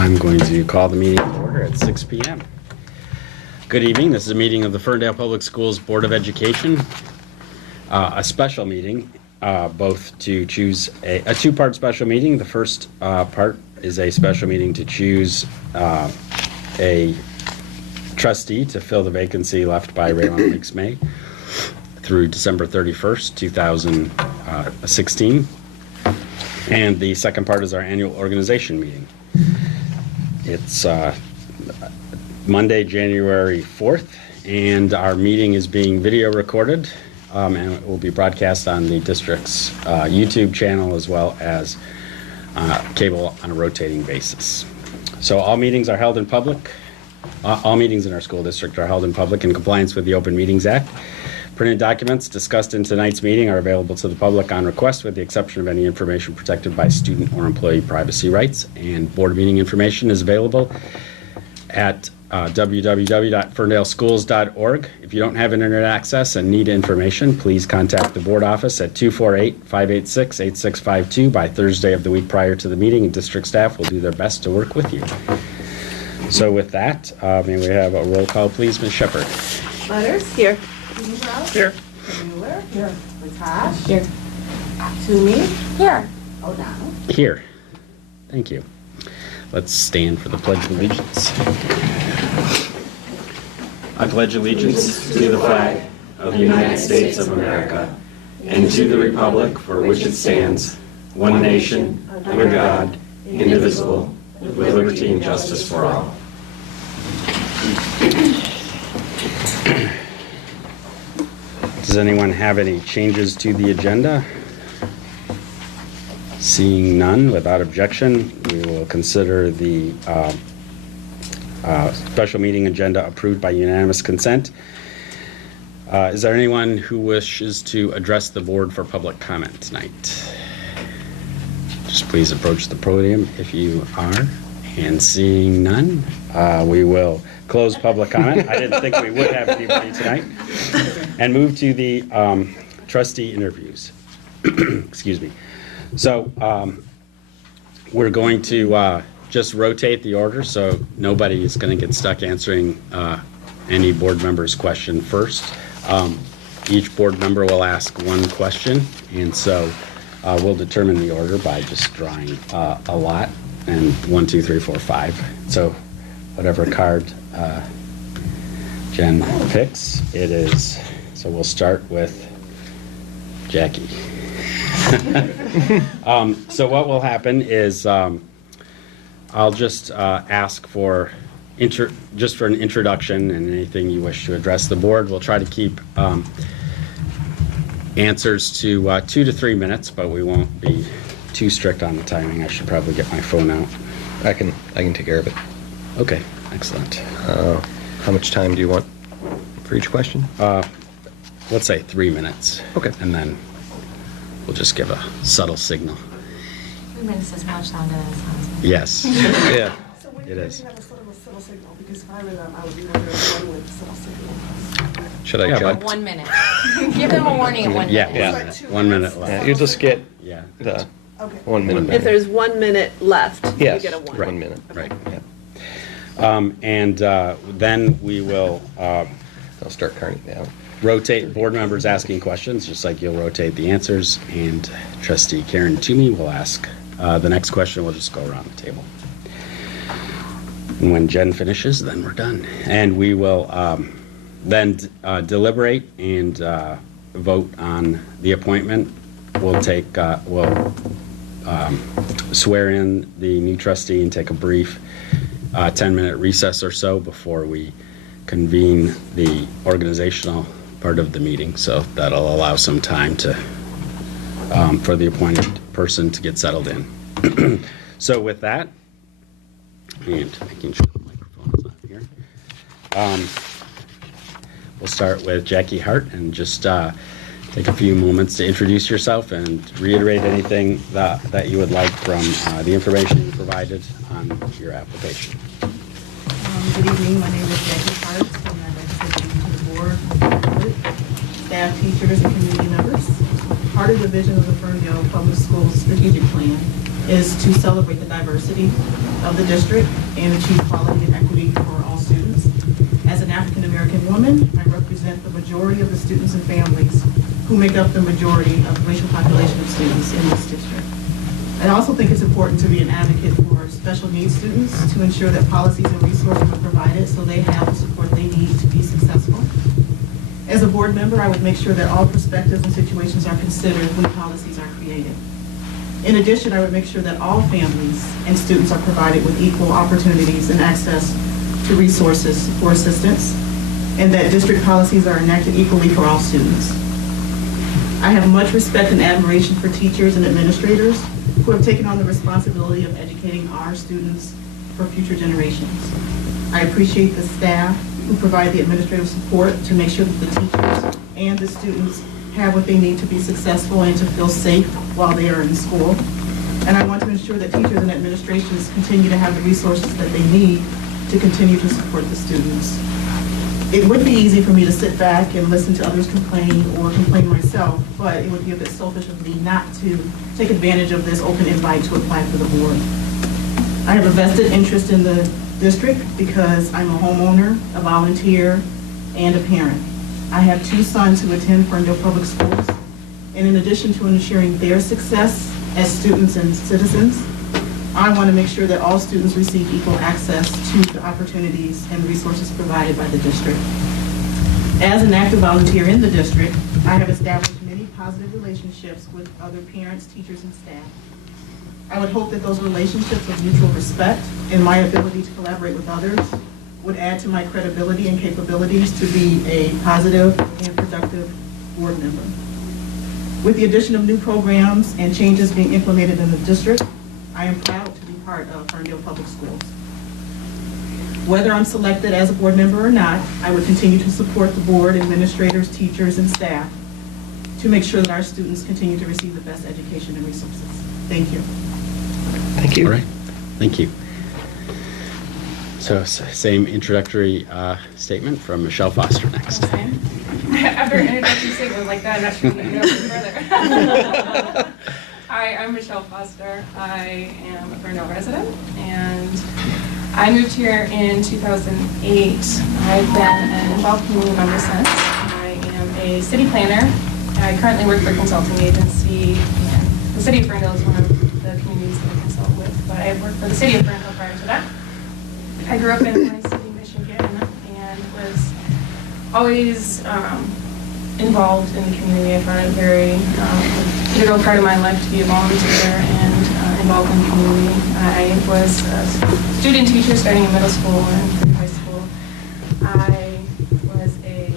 I'm going to call the meeting to order at 6 p.m. Good evening. This is a meeting of the Ferndale Public Schools Board of Education, a special meeting, both to choose a two-part special meeting. The first part is a special meeting to choose a trustee to fill the vacancy left by Raymond Weeks May through December 31st, 2016. And the second part is our annual organization meeting. It's Monday, January 4th, and our meeting is being video recorded, and it will be broadcast on the district's YouTube channel as well as cable on a rotating basis. So all meetings are held in public. All meetings in our school district are held in public in compliance with the Open Meetings Act. Printed documents discussed in tonight's meeting are available to the public on request with the exception of any information protected by student or employee privacy rights. And board meeting information is available at www.ferndaleschools.org. If you don't have internet access and need information, please contact the board office at 248-586-8652 by Thursday of the week prior to the meeting, and district staff will do their best to work with you. So with that, may we have a roll call, please, Ms. Shepherd? Butters? Here. Here. Mueller? Here. Lataj? Here. Toomey? Here. O'Donnell? Here. Thank you. Let's stand for the Pledge of Allegiance. I pledge allegiance to the flag of the United States of America and to the republic for which it stands, one nation, under God, indivisible, with liberty and justice for all. Does anyone have any changes to the agenda? Seeing none, without objection, we will consider the special meeting agenda approved by unanimous consent. Is there anyone who wishes to address the board for public comment tonight? Just please approach the podium if you are. And seeing none, we will close public comment. I didn't think we would have anybody tonight. And move to the trustee interviews. Excuse me. So we're going to just rotate the order, so nobody is going to get stuck answering any board member's question first. Each board member will ask one question, and so we'll determine the order by just drawing a lot, and 1, 2, 3, 4, 5. So whatever card Jen picks, it is. So we'll start with Jackie. So what will happen is I'll just ask for just for an introduction and anything you wish to address the board. We'll try to keep answers to 2 to 3 minutes, but we won't be too strict on the timing. I should probably get my phone out. I can take care of it. Okay, excellent. How much time do you want for each question? Let's say 3 minutes. Okay. And then we'll just give a subtle signal. 3 minutes is much longer than it sounds. Yes. Yeah. So when It you is. have a sort of a subtle signal, because if I were them, I would be wondering when with the subtle signal. Should I Yeah, jump? 1 minute. Give them a warning at 1 minute. Yeah, Yeah. 1 minute. 1 minute Yeah, left. you just get Yeah. the Okay. 1 minute back. If there's 1 minute left, Yes, you get a one. 1 minute. Right. Yeah. And then we will I'll start counting down. rotate board members asking questions, just like you'll rotate the answers. And Trustee Karen Toomey will ask the next question. We'll just go around the table. And when Jen finishes, then we're done. And we will then deliberate and vote on the appointment. We'll swear in the new trustee and take a brief 10-minute recess or so before we convene the organizational part of the meeting. So that'll allow some time to for the appointed person to get settled in. So with that, and making sure the microphone is on here, we'll start with Jackie Hart and just take a few moments to introduce yourself and reiterate anything that you would like from the information you provided on your application. Good evening, my name is Jackie Hart, and I'd like to say thank you to the board, staff, teachers, and community members. Part of the vision of the Ferndale Public Schools strategic plan is to celebrate the diversity of the district and achieve quality and equity for all students. As an African American woman, I represent the majority of the students and families who make up the majority of the racial population of students in this district. I also think it's important to be an advocate for special needs students to ensure that policies and resources are provided so they have the support they need to be successful. As a board member, I would make sure that all perspectives and situations are considered when policies are created. In addition, I would make sure that all families and students are provided with equal opportunities and access to resources for assistance, and that district policies are enacted equally for all students. I have much respect and admiration for teachers and administrators who have taken on the responsibility of educating our students for future generations. I appreciate the staff who provide the administrative support to make sure that the teachers and the students have what they need to be successful and to feel safe while they are in school. And I want to ensure that teachers and administrations continue to have the resources that they need to continue to support the students. It would be easy for me to sit back and listen to others complain or complain myself, but it would be a bit selfish of me not to take advantage of this open invite to apply for the board. I have a vested interest in the district because I'm a homeowner, a volunteer, and a parent. I have 2 sons who attend Ferndale Public Schools, and in addition to ensuring their success as students and citizens, I want to make sure that all students receive equal access to the opportunities and resources provided by the district. As an active volunteer in the district, I have established many positive relationships with other parents, teachers, and staff. I would hope that those relationships of mutual respect and my ability to collaborate with others would add to my credibility and capabilities to be a positive and productive board member. With the addition of new programs and changes being implemented in the district, I am proud to be part of Ferndale Public Schools. Whether I'm selected as a board member or not, I would continue to support the board, administrators, teachers, and staff to make sure that our students continue to receive the best education and resources. Thank you. Thank you. All right, thank you. So same introductory statement from Michelle Foster next. After an introductory statement like that, I'm not sure we can go further. Hi, I'm Michelle Foster. I am a Ferndale resident, and I moved here in 2008. I've been an involved community member since. I am a city planner. I currently work for a consulting agency, and the city of Ferndale is one of the communities that I consult with, but I worked for the city of Ferndale prior to that. I grew up in Hawaii City, Michigan, and was always involved in the community. I found it very integral part of my life to be a volunteer and involved in the community. I was a student teacher starting in middle school and through high school. I was a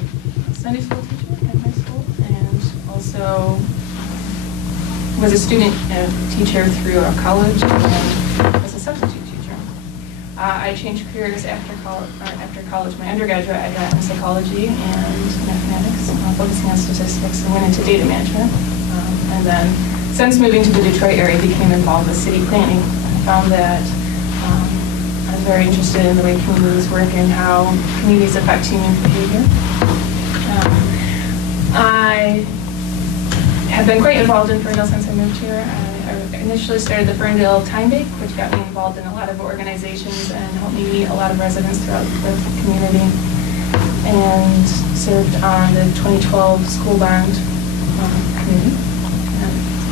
Sunday school teacher in high school and also was a student teacher through a college and was a substitute teacher. I changed careers after college. My undergraduate, I got in psychology and mathematics, focusing on statistics, and went into data management. And then, since moving to the Detroit area, I became involved with city planning. I found that I'm very interested in the way communities work and how communities affect human behavior. I have been quite involved in Ferndale since I moved here. I initially started the Ferndale Time Bank, which got me involved in a lot of organizations and helped me meet a lot of residents throughout the community, and served on the 2012 school bond committee.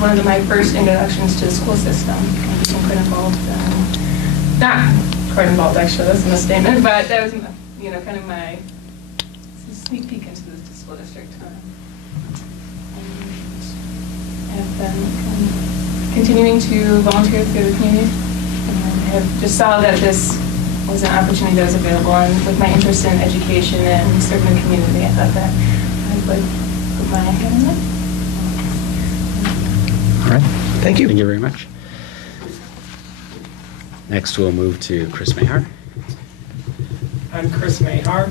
One of my first introductions to the school system. I became quite involved. Not quite involved, actually, that's a misstatement, but that was, kind of my sneak peek into the school district. And I've been continuing to volunteer through the community. I have just saw that this was an opportunity that was available, and with my interest in education and serving the community, I thought that I would put my hand in it. All right. Thank you. Thank you very much. Next, we'll move to Chris Mahar. I'm Chris Mahar.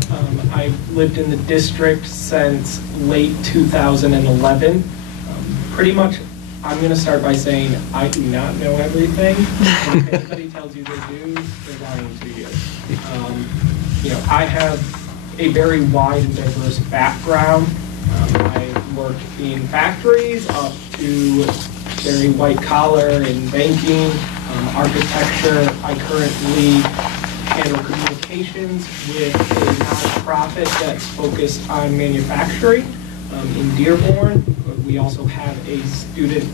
I've lived in the district since late 2011. Pretty much, I'm going to start by saying I do not know everything. If anybody tells you they do, they're lying to you. I have a very wide and diverse background. I worked in factories up to very white collar in banking, architecture. I currently handle communications with a nonprofit that's focused on manufacturing in Dearborn. We also have a student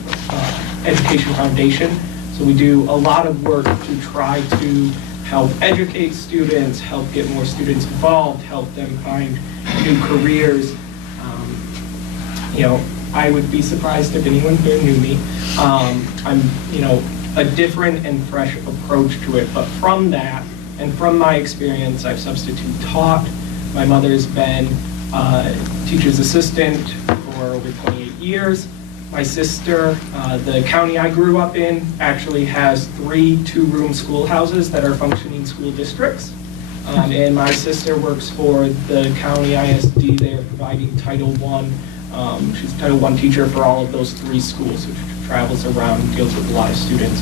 education foundation. So we do a lot of work to try to help educate students, help get more students involved, help them find new careers. I would be surprised if anyone here knew me. I'm, a different and fresh approach to it. But from that, and from my experience, I've substitute taught. My mother's been teacher's assistant for over 28 years. My sister, the county I grew up in, actually has 3 two-room schoolhouses that are functioning school districts. And my sister works for the county ISD. They are providing Title I. She's a Title I teacher for all of those 3 schools, which travels around and deals with a lot of students.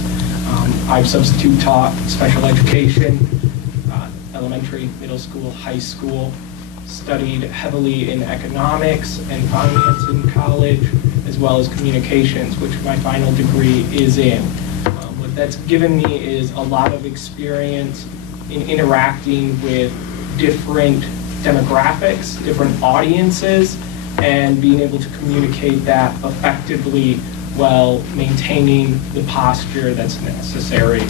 I've substitute taught special education, elementary, middle school, high school, studied heavily in economics and finance in college, as well as communications, which my final degree is in. What that's given me is a lot of experience in interacting with different demographics, different audiences, and being able to communicate that effectively while maintaining the posture that's necessary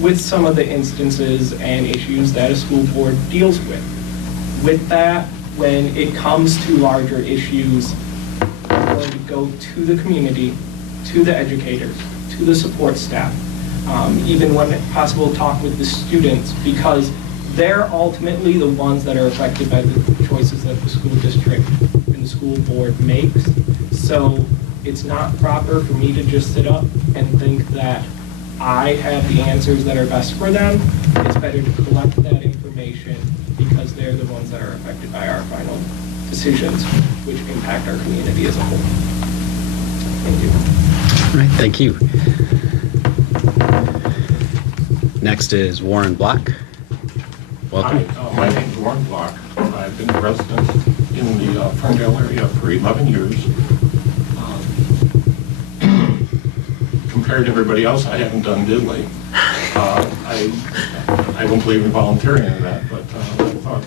with some of the instances and issues that a school board deals with. With that, when it comes to larger issues, I'm going to go to the community, to the educators, to the support staff, even when possible, talk with the students, because they're ultimately the ones that are affected by the choices that the school district and the school board makes. So it's not proper for me to just sit up and think that I have the answers that are best for them. It's better to collect that information because they're the ones that are affected by our final decisions, which impact our community as a whole. Thank you. All right, thank you. Next is Warren Block. Welcome. Hi, my name is Warren Block. I've been a resident in the Ferndale area for 11 years. Compared to everybody else, I haven't done diddly. I don't believe in volunteering in that, but I thought,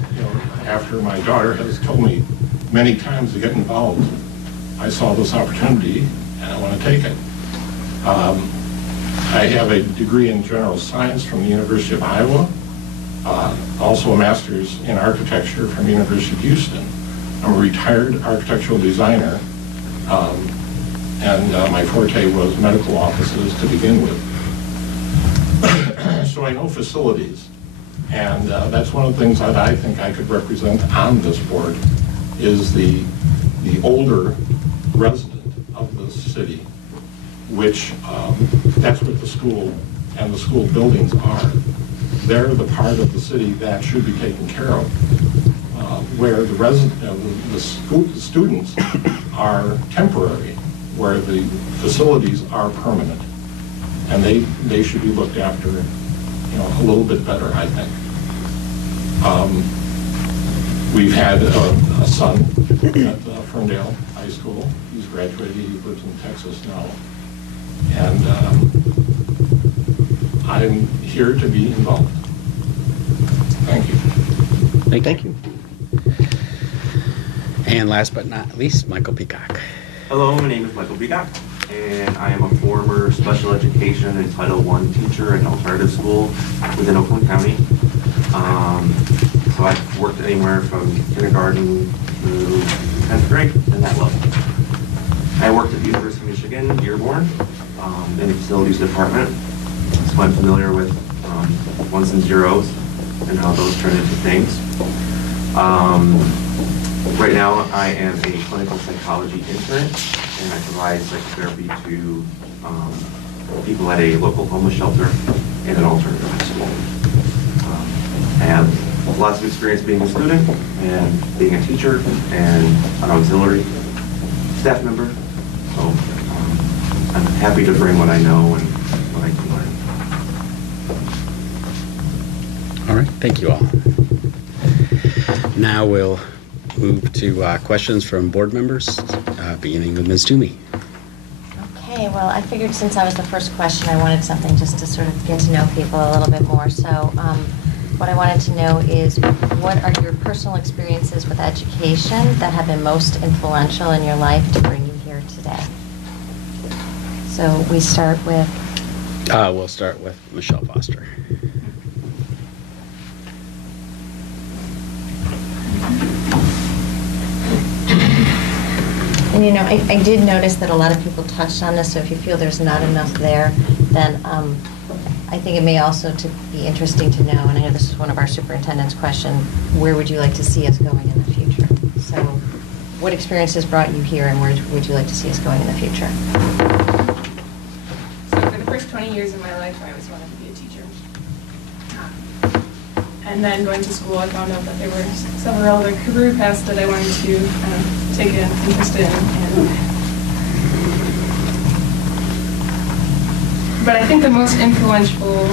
after my daughter has told me many times to get involved, I saw this opportunity and I want to take it. I have a degree in general science from the University of Iowa, also a master's in architecture from the University of Houston. I'm a retired architectural designer, and my forte was medical offices to begin with. So I know facilities, and that's one of the things that I think I could represent on this board is the older resident of the city, which that's what the school and the school buildings are. They're the part of the city that should be taken care of, where the students are temporary, where the facilities are permanent, and they should be looked after, a little bit better, I think. We've had a son at Ferndale High School. He's graduated. He lives in Texas now, and I'm here to be involved. Thank you. Thank you. And last but not least, Michael Peacock. Hello, my name is Michael Peacock, and I am a former special education and Title I teacher in an alternative school within Oakland County. So I've worked anywhere from kindergarten through 10th grade in that level. I worked at the University of Michigan, Dearborn, in the facilities department, so I'm familiar with ones and zeros and how those turn into things. Right now, I am a clinical psychology intern, and I provide psychotherapy to people at a local homeless shelter and an alternative high school. I have lots of experience being a student and being a teacher and an auxiliary staff member, so I'm happy to bring what I know and what I can learn. All right, thank you all. Now we'll move to questions from board members, beginning with Ms. Toomey. Okay, Well, I figured since I was the first question, I wanted something just to sort of get to know people a little bit more. So what I wanted to know is, what are your personal experiences with education that have been most influential in your life to bring you here today? So we start with... We'll start with Michelle Foster. And you know, I did notice that a lot of people touched on this, so if you feel there's not enough there, then I think it may also to be interesting to know, and I know this is one of our superintendent's questions, where would you like to see us going in the future? So what experiences brought you here, and where would you like to see us going in the future? So for the first 20 years of my life, I always wanted to be a teacher. And then going to school, I found out that there were several other career paths that I wanted to take an interest in. But I think the most influential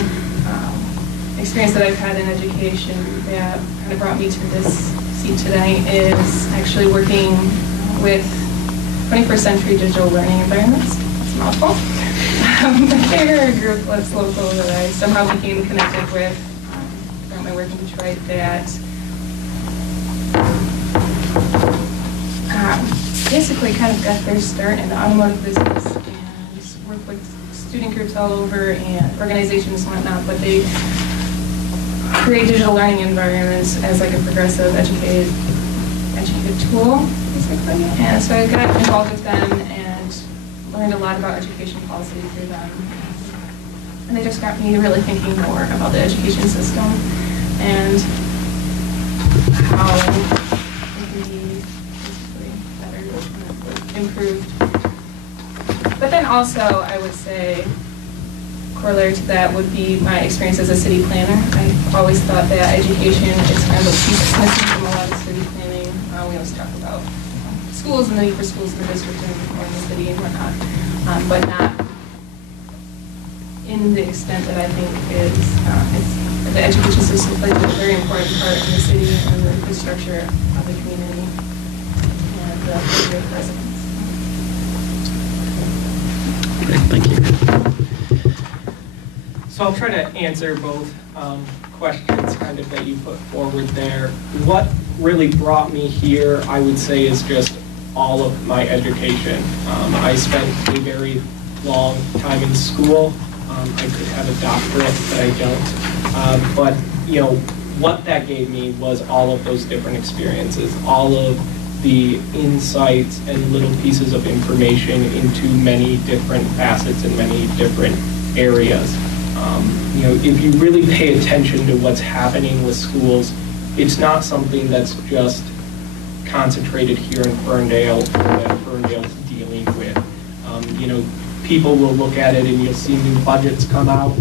experience that I've had in education that kind of brought me to this seat today is actually working with 21st century digital learning environments. That's a mouthful. They're a group that's local that I somehow became connected with throughout my work in Detroit that basically kind of got their start in the automotive business and worked with student groups all over and organizations and whatnot, but they create digital learning environments as like a progressive educated tool, basically. And so I got involved with them and learned a lot about education policy through them. And they just got me really thinking more about the education system and how it can be basically better, improved. But then also, I would say, corollary to that would be my experience as a city planner. I've always thought that education is kind of a piece that's missing from a lot of city planning. We always talk about schools and the need for schools in the district and in the city and whatnot, but not in the extent that I think the education system plays a very important part in the city and the infrastructure of the community and the residents. Great, thank you. So I'll try to answer both questions kind of that you put forward there. What really brought me here, I would say, is just all of my education. I spent a very long time in school. I could have a doctorate, but I don't. But you know, what that gave me was all of those different experiences, all of the insights and little pieces of information into many different facets and many different areas. You know, if you really pay attention to what's happening with schools, it's not something that's just concentrated here in Ferndale or that Ferndale's dealing with. You know, people will look at it and you'll see new budgets come out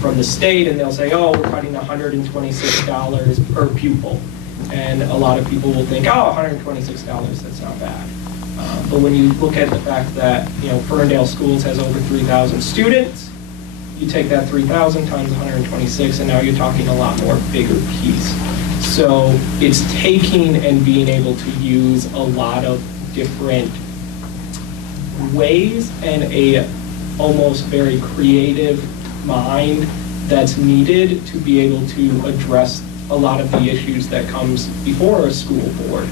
from the state and they'll say, oh, we're cutting $126 per pupil. And a lot of people will think, oh, $126, that's not bad. But when you look at the fact that, you know, Ferndale Schools has over 3,000 students, you take that 3,000 times 126, and now you're talking a lot more bigger piece. So it's taking and being able to use a lot of different ways and a almost very creative mind that's needed to be able to address a lot of the issues that comes before a school board,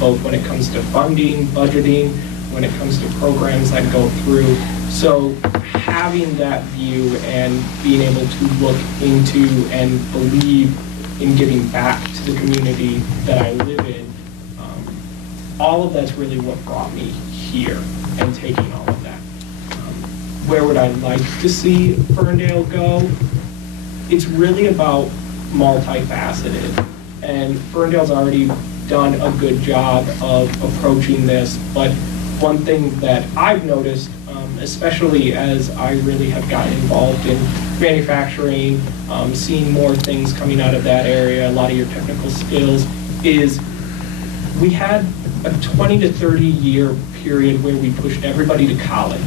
both when it comes to funding, budgeting, when it comes to programs that go through. So having that view and being able to look into and believe in giving back to the community that I live in, all of that's really what brought me here and taking all of that. Where would I like to see Ferndale go? It's really about multifaceted, and Ferndale's already done a good job of approaching this, but one thing that I've noticed, especially as I really have gotten involved in manufacturing, seeing more things coming out of that area, a lot of your technical skills, is we had a 20 to 30 year period where we pushed everybody to college.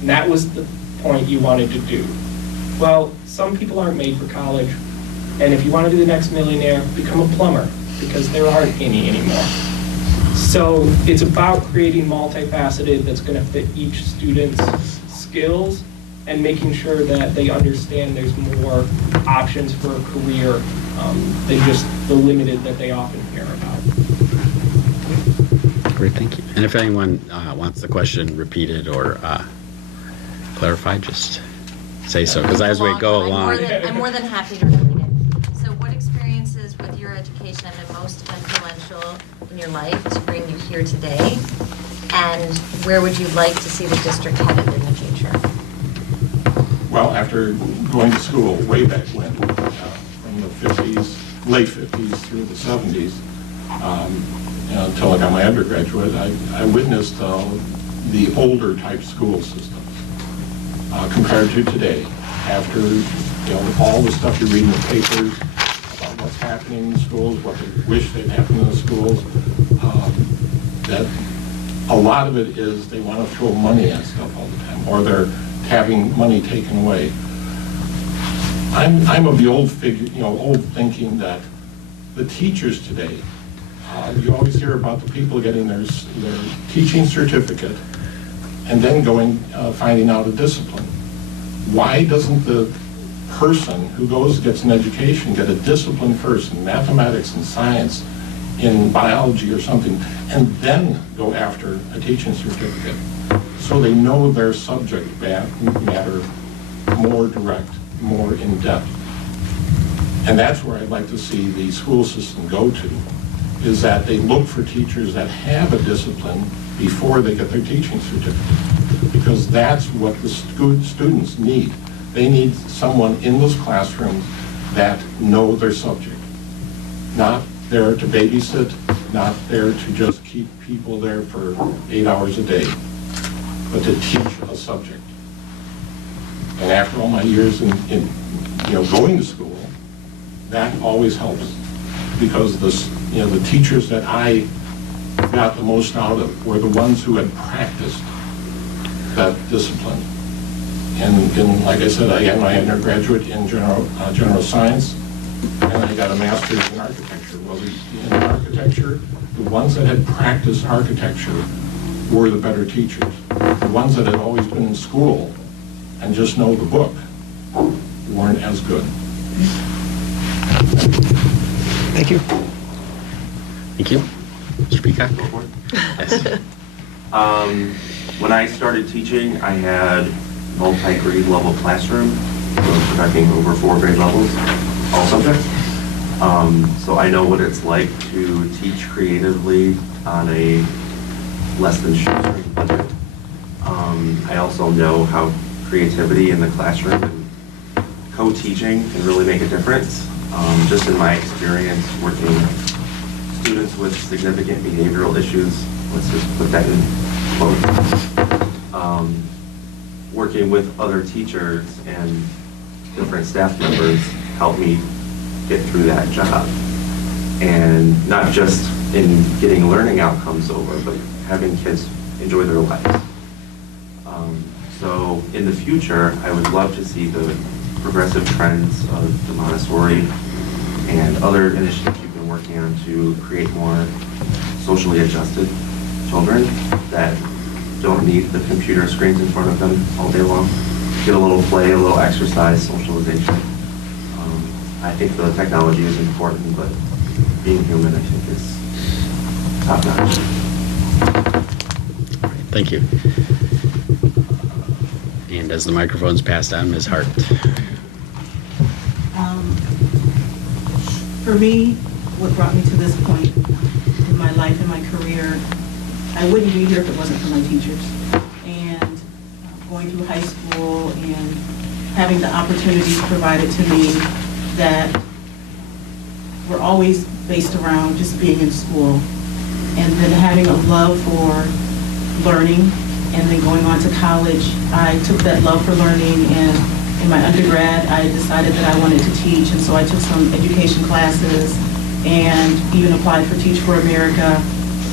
And that was the point you wanted to do. Well, some people aren't made for college, and if you want to be the next millionaire, become a plumber, because there aren't any anymore. So it's about creating multifaceted that's going to fit each student's skills and making sure that they understand there's more options for a career than just the limited that they often hear about. Great, thank you. And if anyone wants the question repeated or clarified, just say so, because as we go along. I'm more than happy to repeat it. So what experiences with your education have been most influential in your life to bring you here today? And where would you like to see the district headed in the future? Well, after going to school way back when, from the 50s, late 50s through the 70s, until I got my undergraduate, I witnessed the older type school systems compared to today. After all the stuff you read in the papers about what's happening in schools, what they wish they'd happen in the schools, that a lot of it is they want to throw money at stuff all the time, or they're having money taken away. I'm of the old thinking that the teachers today, you always hear about the people getting their teaching certificate and then finding out a discipline. Why doesn't the person who gets an education get a discipline first in mathematics and science, in biology or something, and then go after a teaching certificate so they know their subject matter more direct, more in depth? And that's where I'd like to see the school system go to, is that they look for teachers that have a discipline before they get their teaching certificate, because that's what the students need. They need someone in those classrooms that know their subject, not there to babysit, not there to just keep people there for 8 hours a day, but to teach a subject. And after all my years in going to school, that always helps, because the teachers that I got the most out of were the ones who had practiced that discipline. And like I said, I got my undergraduate in general science, and I got a master's in architecture. Well, in architecture, the ones that had practiced architecture were the better teachers. The ones that had always been in school and just know the book weren't as good. Thank you. Thank you. Mr. Peacock? Yes. When I started teaching, I had multi-grade level classroom, conducting over 4 grade levels, all subjects. So I know what it's like to teach creatively on a less than shoestring budget. I also know how creativity in the classroom and co-teaching can really make a difference. Just in my experience working with students with significant behavioral issues, let's just put that in quotes, working with other teachers and different staff members helped me get through that job. And not just in getting learning outcomes over, but having kids enjoy their lives. So in the future, I would love to see the progressive trends of the Montessori and other initiatives you've been working on to create more socially adjusted children that don't need the computer screens in front of them all day long. Get a little play, a little exercise, socialization. I think the technology is important, but being human, I think, is top-notch. Thank you. And as the microphone's passed on, Ms. Hart. For me, what brought me to this point in my life and my career, I wouldn't be here if it wasn't for my teachers. And going through high school and having the opportunities provided to me that were always based around just being in school, and then having a love for learning, and then going on to college, I took that love for learning, and in my undergrad, I decided that I wanted to teach, and so I took some education classes and even applied for Teach for America,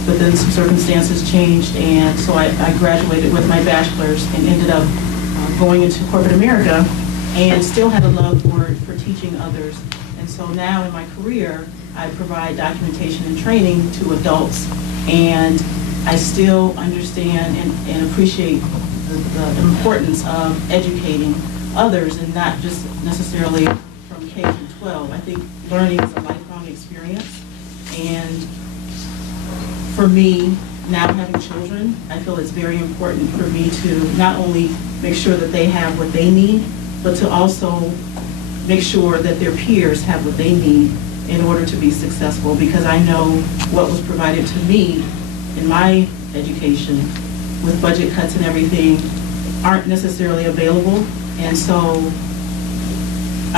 but then some circumstances changed, and so I graduated with my bachelor's and ended up going into corporate America, and still had a love for teaching others. And so now in my career, I provide documentation and training to adults, and I still understand and appreciate the importance of educating others and not just necessarily from K through 12. I think learning is a lifelong experience, and for me, now having children, I feel it's very important for me to not only make sure that they have what they need, but to also make sure that their peers have what they need in order to be successful, because I know what was provided to me in my education with budget cuts and everything aren't necessarily available. And so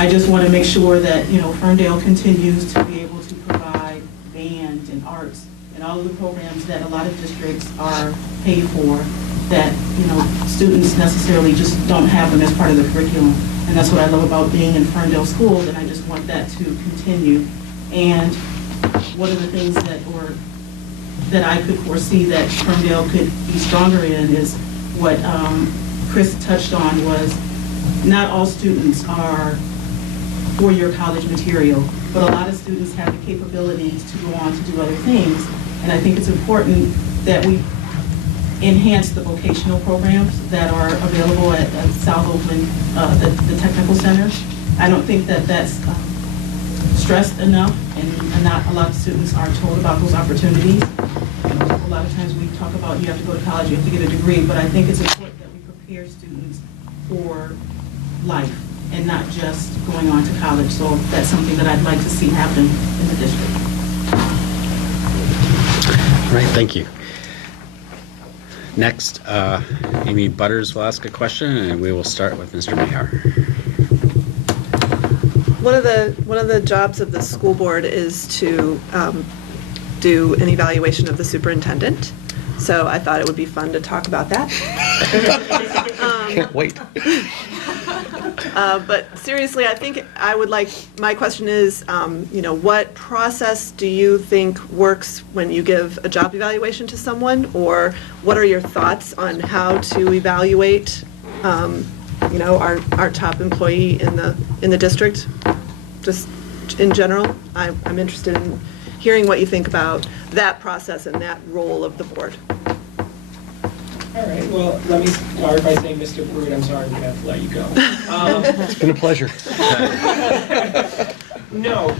I just want to make sure that, you know, Ferndale continues to be able to provide band and arts and all of the programs that a lot of districts are paid for, that, you know, students necessarily just don't have them as part of the curriculum. And that's what I love about being in Ferndale schools, and I just want that to continue. And one of the things that I could foresee that Ferndale could be stronger in is what Chris touched on, was not all students are four-year college material, but a lot of students have the capabilities to go on to do other things. And I think it's important that we enhance the vocational programs that are available at South Oakland, the technical center. I don't think that that's stressed enough, and not a lot of students are told about those opportunities. A lot of times we talk about you have to go to college, you have to get a degree, but I think it's important that we prepare students for life and not just going on to college. So that's something that I'd like to see happen in the district. All right, thank you. Next, Amy Butters will ask a question, and we will start with Mr. Mayhar. One of the jobs of the school board is to do an evaluation of the superintendent. So I thought it would be fun to talk about that. Can't wait. But seriously, I think my question is, what process do you think works when you give a job evaluation to someone? Or what are your thoughts on how to evaluate, our top employee in the district? Just in general, I'm interested in hearing what you think about that process and that role of the board. All right, well, let me start by saying, Mr. Pruitt, I'm sorry, I'm gonna have to let you go. It's been a pleasure. No,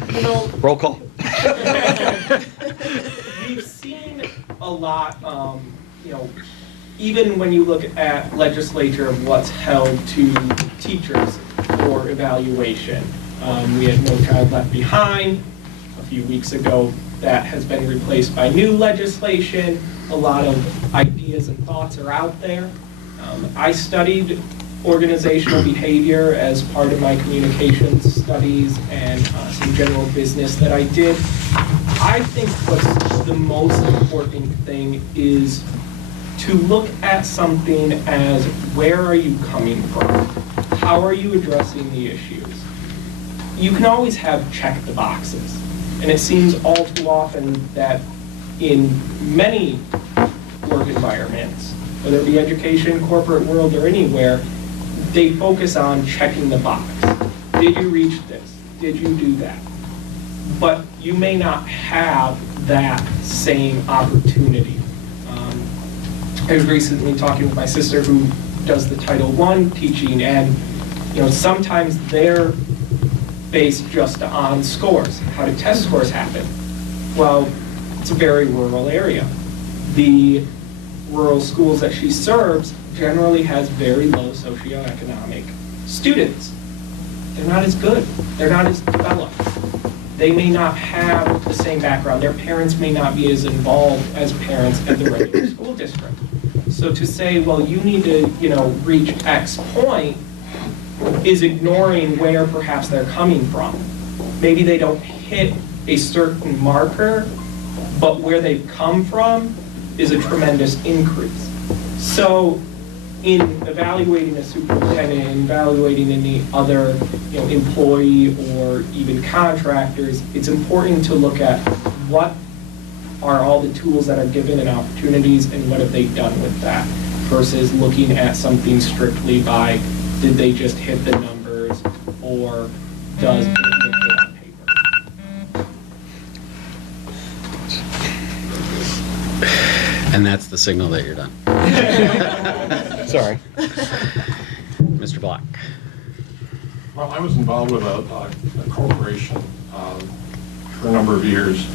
Roll call. we've seen a lot, even when you look at legislature of what's held to teachers for evaluation. We had No Child Left Behind a few weeks ago. That has been replaced by new legislation. A lot of ideas and thoughts are out there. I studied organizational behavior as part of my communications studies and some general business that I did. I think what's the most important thing is to look at something as, where are you coming from? How are you addressing the issues? You can always have check the boxes. And it seems all too often that in many work environments, whether it be education, corporate world, or anywhere, they focus on checking the box. Did you reach this? Did you do that? But you may not have that same opportunity. I was recently talking with my sister who does the Title I teaching, and sometimes they're based just on scores. How do test scores happen? Well, it's a very rural area. The rural schools that she serves generally has very low socioeconomic students. They're not as good. They're not as developed. They may not have the same background. Their parents may not be as involved as parents at the regular school district. So to say, well, you need to, reach X point, is ignoring where perhaps they're coming from. Maybe they don't hit a certain marker, but where they've come from is a tremendous increase. So in evaluating a superintendent, and evaluating any other employee or even contractors, it's important to look at what are all the tools that are given and opportunities, and what have they done with that, versus looking at something strictly by, did they just hit the numbers, or does it look good on paper? And that's the signal that you're done. Sorry. Mr. Block. Well, I was involved with a corporation for a number of years,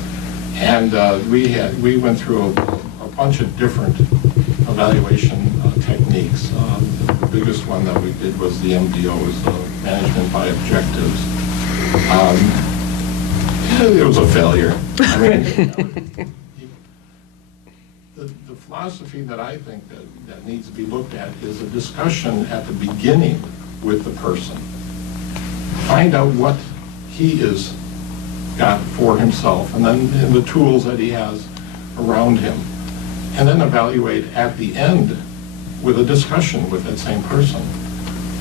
and we went through a bunch of different evaluation techniques. The biggest one that we did was the MDO, was the management by objectives. It was a failure. I mean, the philosophy that I think that needs to be looked at is a discussion at the beginning with the person. Find out what he has got for himself, and then the tools that he has around him, and then evaluate at the end with a discussion with that same person,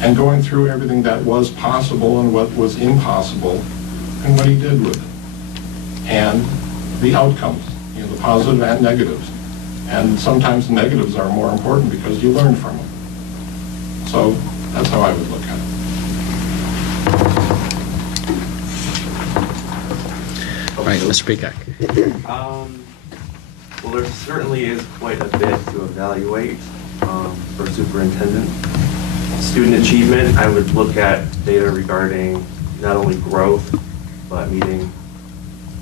and going through everything that was possible and what was impossible, and what he did with it, and the outcomes, you know, the positive and negatives. And sometimes the negatives are more important because you learn from them. So that's how I would look at it. All right, Mr. Peacock. Well, there certainly is quite a bit to evaluate for superintendent. Student achievement, I would look at data regarding not only growth, but meeting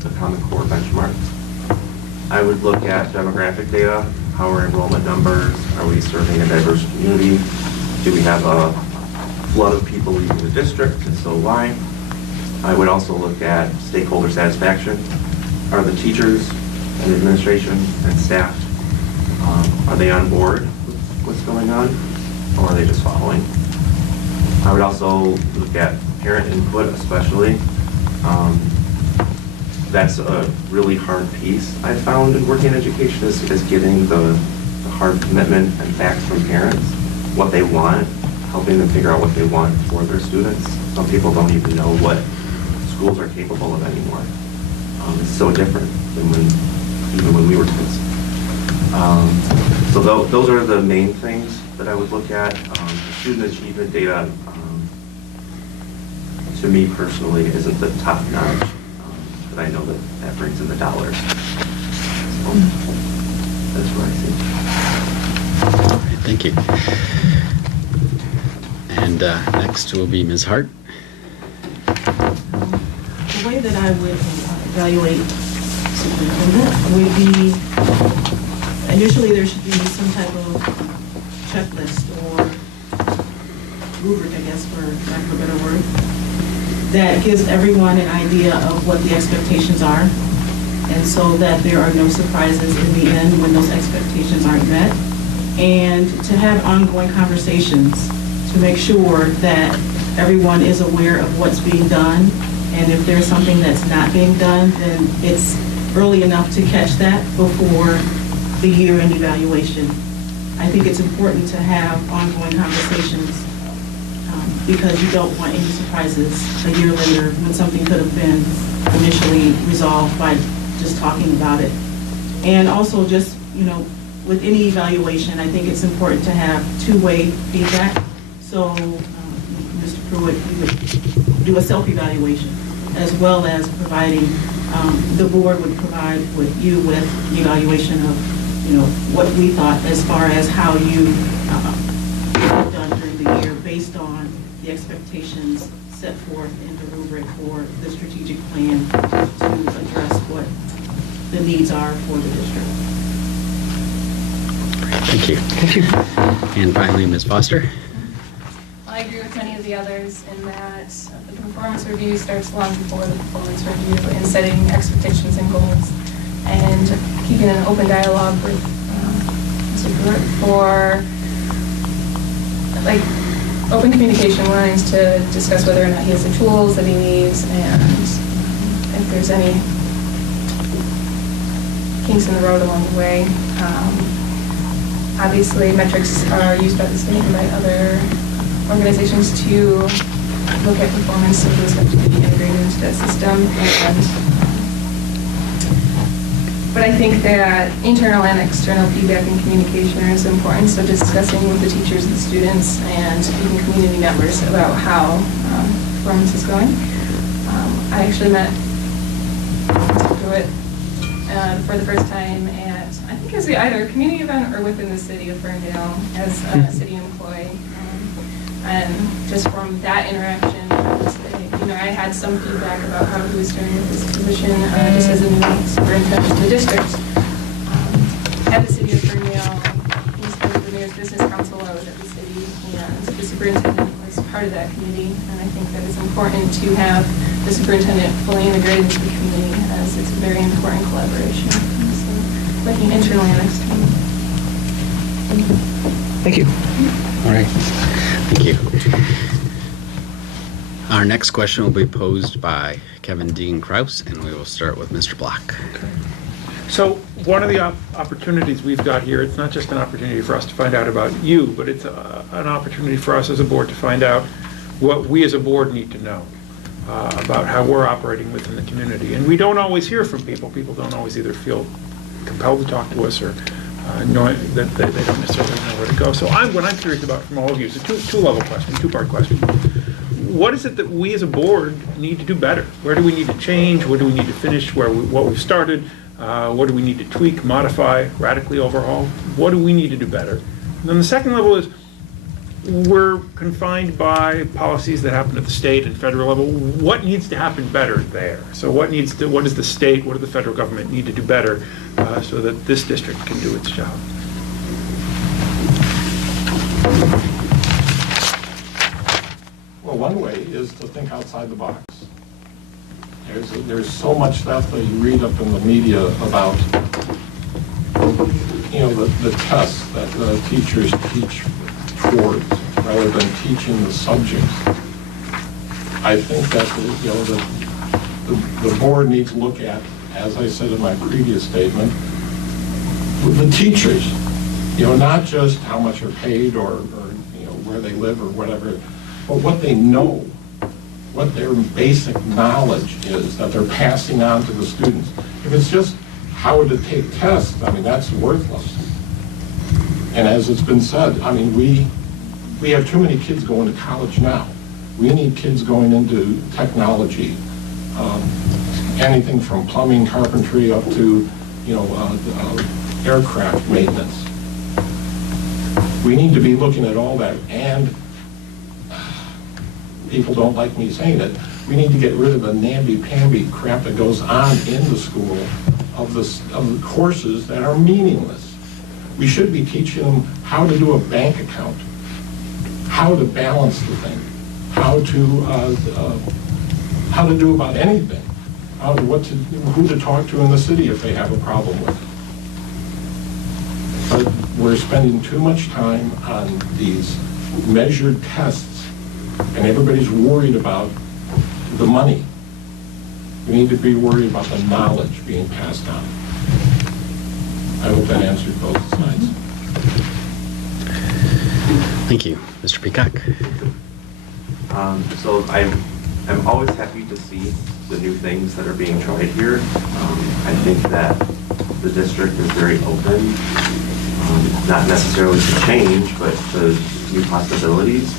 the Common Core benchmarks. I would look at demographic data. How are enrollment numbers? Are we serving a diverse community? Do we have a flood of people leaving the district? And so why? I would also look at stakeholder satisfaction. Are the teachers and administration and staff, are they on board with what's going on? Or are they just following? I would also look at parent input, especially. That's a really hard piece I found in working in education is getting the hard commitment and facts from parents, what they want, helping them figure out what they want for their students. Some people don't even know what schools are capable of anymore. It's so different than even when we were kids. So those are the main things that I would look at. Student achievement data, to me personally, isn't the top notch. But I know that brings in the dollars. So that's where I see. All right, thank you. And next will be Ms. Hart. The way that I would evaluate superintendent would be, initially there should be some type of checklist or rubric, I guess, for lack of a better word, that gives everyone an idea of what the expectations are, and so that there are no surprises in the end when those expectations aren't met, and to have ongoing conversations to make sure that everyone is aware of what's being done, and if there's something that's not being done, then it's early enough to catch that before the year-end evaluation. I think it's important to have ongoing conversations because you don't want any surprises a year later when something could have been initially resolved by just talking about it. And also just, you know, with any evaluation, I think it's important to have two-way feedback. So, Mr. Pruitt, you would do a self-evaluation as well as providing, the board would provide with you with the evaluation of, you know, what we thought as far as how you have done during the year based on the expectations set forth in the rubric for the strategic plan to address what the needs are for the district. Thank you. Thank you. And finally, Ms. Foster. I agree with many of the others in that the performance review starts long before the performance review in setting expectations and goals and keeping an open dialogue with Mr. Pruitt for like open communication lines to discuss whether or not he has the tools that he needs and if there's any kinks in the road along the way. Obviously, metrics are used by the state and by other organizations to look at performance, so those have to be integrated into the system. But I think that internal and external feedback and communication are as important, so discussing with the teachers and the students and even community members about how performance is going. I actually met Mr. Pruitt for the first time at Yes, I think as either a community event or within the city of Ferndale as a city employee. And just from that interaction, I had some feedback about how he was doing with his position, just as a new superintendent of the district. At the city of Ferndale, he's been the mayor's business council while I was at the city, and the superintendent was part of that community. And I think that it's important to have the superintendent fully integrated into the community, as it's a very important collaboration. So, looking internally and externally. Thank you. All right, thank you. Our next question will be posed by Kevin Dean Kraus, and we will start with Mr. Block. So one of the opportunities we've got here, it's not just an opportunity for us to find out about you, but it's an opportunity for us as a board to find out what we as a board need to know about how we're operating within the community. And we don't always hear from people. People don't always either feel compelled to talk to us or knowing that they don't necessarily know where to go. So what I'm curious about from all of you is a two-level question, two-part question. What is it that we as a board need to do better? Where do we need to change? Where do we need to finish what we've started? What do we need to tweak, modify, radically overhaul? What do we need to do better? And then the second level is we're confined by policies that happen at the state and federal level. What needs to happen better there? So what does the state, what does the federal government need to do better so that this district can do its job? Well, one way is to think outside the box. There's so much stuff that you read up in the media about, the tests that the teachers teach towards rather than teaching the subjects. I think that the board needs to look at, as I said in my previous statement, the teachers, not just how much are paid or where they live or whatever, but what they know, what their basic knowledge is that they're passing on to the students. If it's just how to take tests, that's worthless. And as it's been said, we have too many kids going to college now. We need kids going into technology, anything from plumbing, carpentry, up to, aircraft maintenance. We need to be looking at all that, and people don't like me saying it, we need to get rid of the namby-pamby crap that goes on in the school of the courses that are meaningless. We should be teaching them how to do a bank account, how to balance the thing, how to do about anything, who to talk to in the city if they have a problem with it. But we're spending too much time on these measured tests, and everybody's worried about the money. We need to be worried about the knowledge being passed on. I hope that answered both sides. Thank you. Mr. Peacock? So I'm always happy to see the new things that are being tried here. I think that the district is very open, not necessarily to change, but to new possibilities.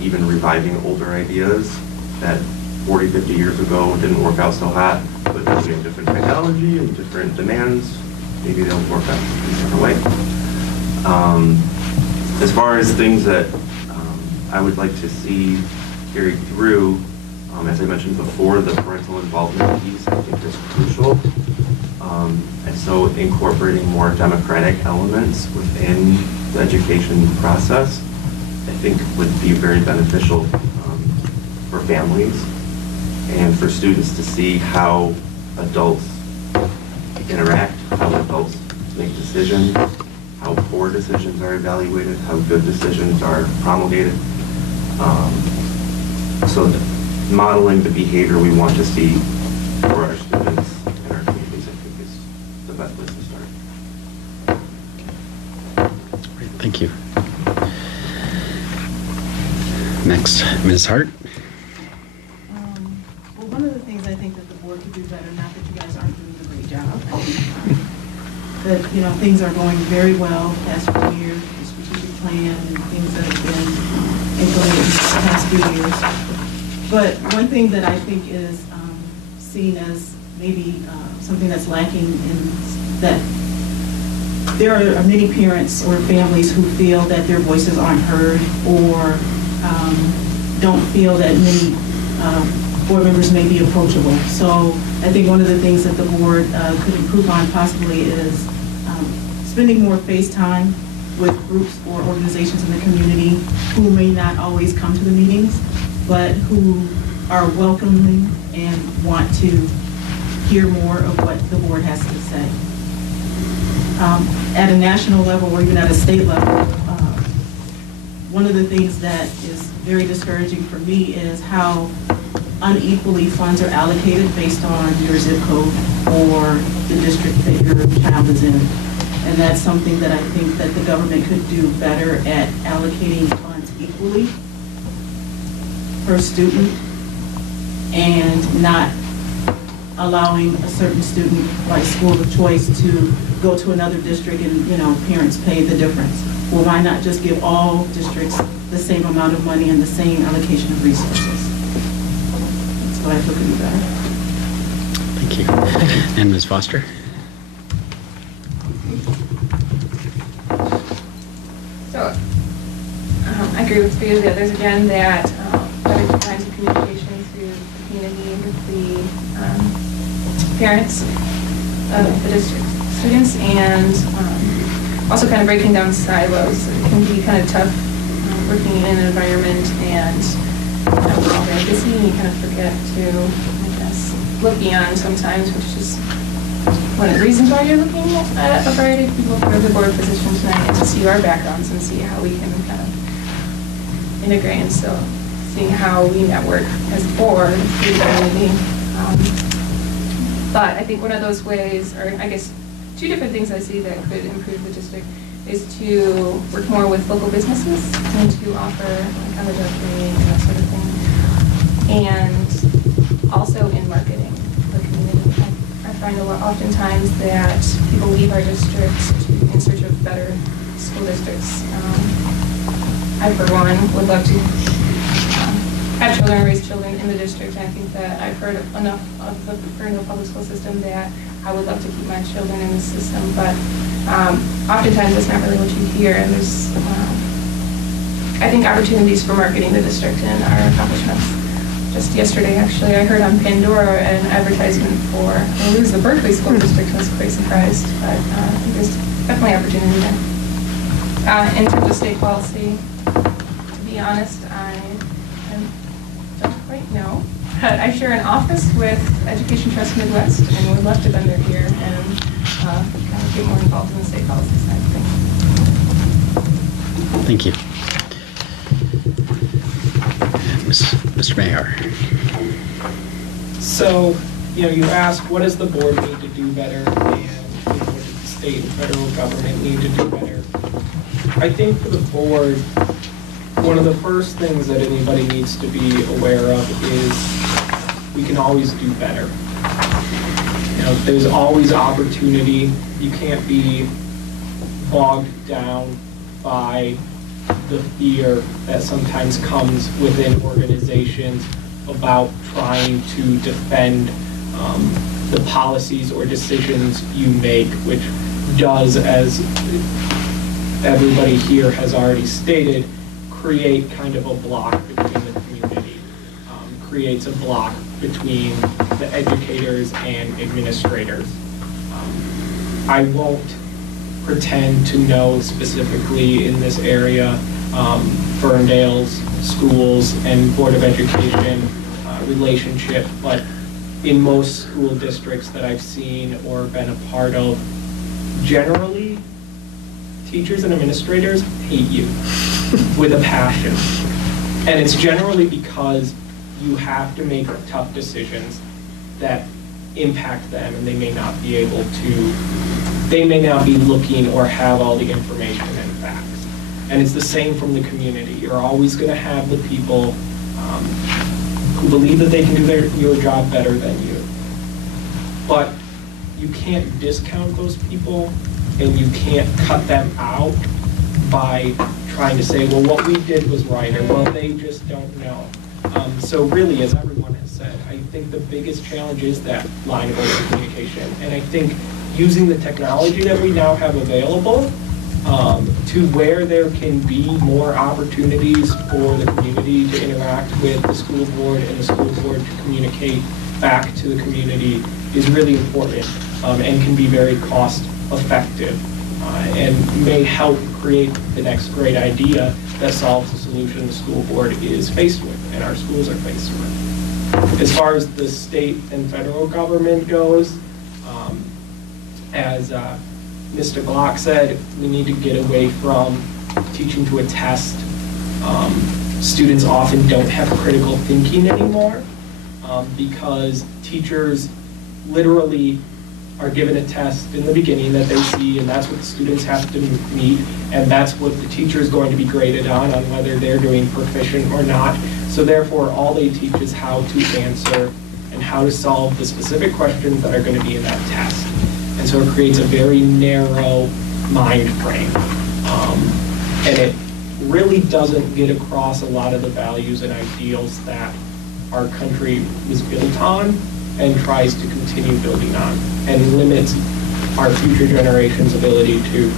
Even reviving older ideas that 40, 50 years ago didn't work out so hot, but using different technology and different demands, maybe they'll work out in a different way. As far as things that I would like to see carried through, as I mentioned before, the parental involvement piece I think is crucial. And so incorporating more democratic elements within the education process, I think would be very beneficial for families and for students to see how adults interact, how adults make decisions, how poor decisions are evaluated, how good decisions are promulgated. So modeling the behavior we want to see for our students and our communities, I think, is the best place to start. Great, thank you. Next, Ms. Hart. Well, one of the things I think that the board could do better, not that you guys aren't doing a great job, that, things are going very well the past few years, the strategic plan and things that have been implemented in the past few years. But one thing that I think is seen as maybe something that's lacking in that there are many parents or families who feel that their voices aren't heard, or don't feel that many board members may be approachable. So I think one of the things that the board could improve on possibly is spending more face time with groups or organizations in the community who may not always come to the meetings, but who are welcoming and want to hear more of what the board has to say. At a national level or even at a state level, one of the things that is very discouraging for me is how unequally funds are allocated based on your zip code or the district that your child is in. And that's something that I think that the government could do better at allocating funds equally per student and not allowing a certain student, like school of choice, to go to another district and, parents pay the difference. Well, why not just give all districts the same amount of money and the same allocation of resources? That's what I feel could be better. Thank you. And Ms. Foster? So, I agree with three of the others again, that better lines of communication through the community with the parents of the district students, and also kind of breaking down silos. It can be kind of tough working in an environment and we're all very busy and you kind of forget to, I guess, look beyond sometimes, which is just one of the reasons why you're looking at a variety of people for the board position tonight, and to see our backgrounds and see how we can kind of integrate, and so seeing how we network as a board through the community. But I think one of those ways, or I guess two different things I see that could improve the district, is to work more with local businesses and to offer like on the directory and that sort of thing. And also in marketing for community. I find oftentimes that people leave our districts in search of better school districts. I, for one, would love to have children, raise children in the district, and I think that I've heard enough of the Ferndale public school system that I would love to keep my children in the system, but oftentimes that's not really what you hear, and there's, I think, opportunities for marketing the district and our accomplishments. Just yesterday, actually, I heard on Pandora an advertisement for, it was the Berkeley School District, I was quite surprised, but I think there's definitely opportunity there. In terms of state policy, to be honest, I don't quite know. But I share an office with Education Trust Midwest and would love to vendor here and kind of get more involved in the state policy side of things. Thank you. Mr. Mayar. So, you ask, what does the board need to do better, and what does the state and federal government need to do better? I think for the board, one of the first things that anybody needs to be aware of is we can always do better. There's always opportunity. You can't be bogged down by the fear that sometimes comes within organizations about trying to defend the policies or decisions you make, which does, as everybody here has already stated, create kind of a block between the community, creates a block between the educators and administrators. I won't pretend to know specifically in this area Ferndale's schools and Board of Education relationship, but in most school districts that I've seen or been a part of, generally, teachers and administrators hate you with a passion. And it's generally because you have to make tough decisions that impact them, and they may not be looking or have all the information and facts. And it's the same from the community. You're always going to have the people who believe that they can do your job better than you. But you can't discount those people, and you can't cut them out by trying to say, well, what we did was right, or well, they just don't know. So really, as everyone has said, I think the biggest challenge is that line of open communication. And I think using the technology that we now have available to where there can be more opportunities for the community to interact with the school board and the school board to communicate back to the community is really important and can be very cost effective and may help create the next great idea that solves the solution the school board is faced with and our schools are faced with. As far as the state and federal government goes, as Mr. Glock said, we need to get away from teaching to a test. Students often don't have critical thinking anymore because teachers literally are given a test in the beginning that they see, and that's what the students have to meet, and that's what the teacher is going to be graded on whether they're doing proficient or not. So therefore, all they teach is how to answer and how to solve the specific questions that are going to be in that test. And so it creates a very narrow mind frame. And it really doesn't get across a lot of the values and ideals that our country was built on and tries to continue building on, and limits our future generations' ability to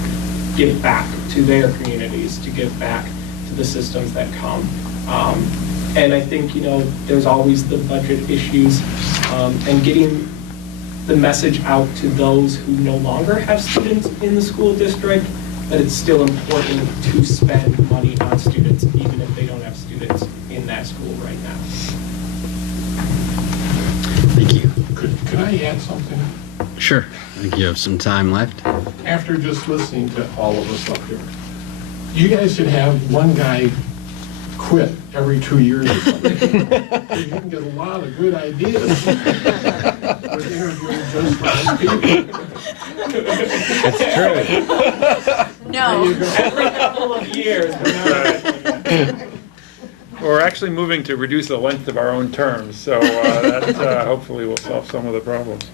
give back to their communities, to give back to the systems that come. And I think, there's always the budget issues and getting the message out to those who no longer have students in the school district that it's still important to spend money on students even if they don't have students in that school right now. Thank you. Could I add something? Sure. I think you have some time left. After just listening to all of us up here, you guys should have one guy quit every 2 years or something. You can get a lot of good ideas with interviewing just right people. That's true. No. Every couple of years. We're actually moving to reduce the length of our own terms, so that hopefully will solve some of the problems.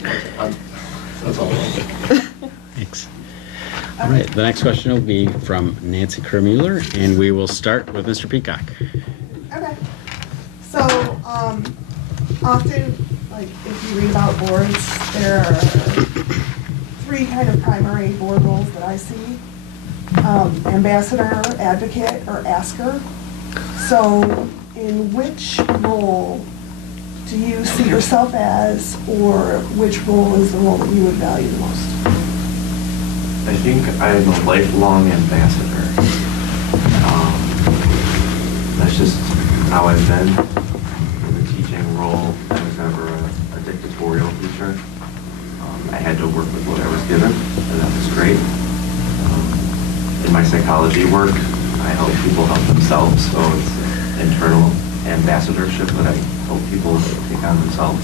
That's all. Thanks. All right, the next question will be from Nancy Kermuller, and we will start with Mr. Peacock. Okay. So, often, like, if you read about boards, there are 3 kind of primary board roles that I see. Ambassador, advocate, or asker. So, in which role do you see yourself as, or which role is the role that you would value the most? I think I'm a lifelong ambassador. That's just how I've been in the teaching role. I was never a dictatorial teacher. I had to work with what I was given, and that was great. In my psychology work, I help people help themselves, so it's internal ambassadorship that I help people take on themselves.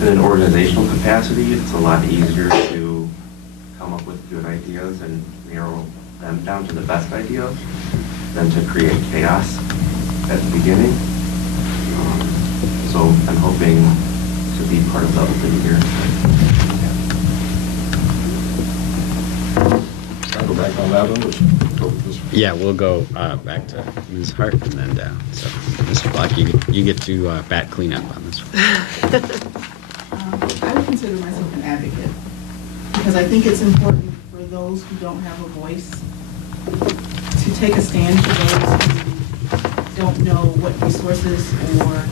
In an organizational capacity, it's a lot easier to come up with good ideas and narrow them down to the best ideas than to create chaos at the beginning. So I'm hoping to be part of the open here. I'll go back on that one. Let's go with this one. Yeah, we'll go back to Ms. Hart and then down. So, Mr. Black, you get to bat cleanup on this one. I would consider myself an advocate because I think it's important for those who don't have a voice to take a stand for those who don't know what resources or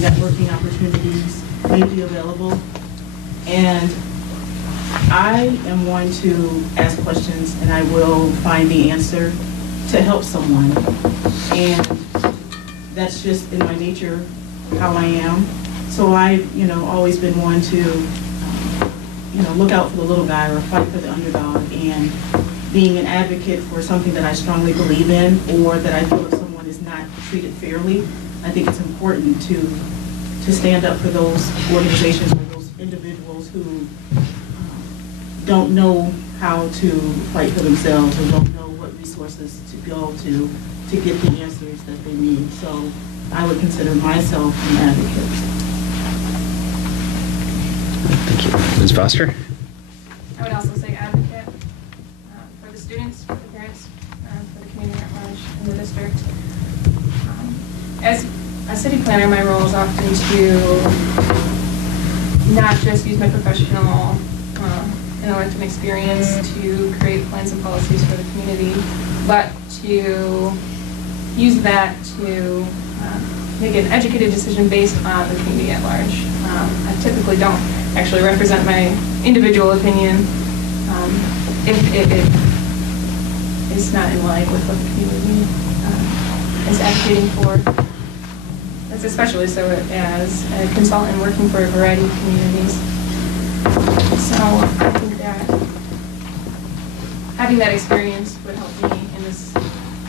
networking opportunities may be available. And I am one to ask questions and I will find the answer to help someone. And that's just in my nature how I am. So I've, always been one to, look out for the little guy or fight for the underdog, and being an advocate for something that I strongly believe in or that I feel if someone is not treated fairly, I think it's important to stand up for those organizations or those individuals who don't know how to fight for themselves or don't know what resources to go to get the answers that they need. So I would consider myself an advocate. Thank you. Ms. Foster? I would also say advocate for the students, for the parents, for the community at large in the district. As a city planner, my role is often to not just use my professional intellect and experience to create plans and policies for the community, but to use that to make an educated decision based on the community at large. I typically don't actually represent my individual opinion if it is not in line with what the community is advocating for. That's especially so as a consultant working for a variety of communities. So I think that having that experience would help me in this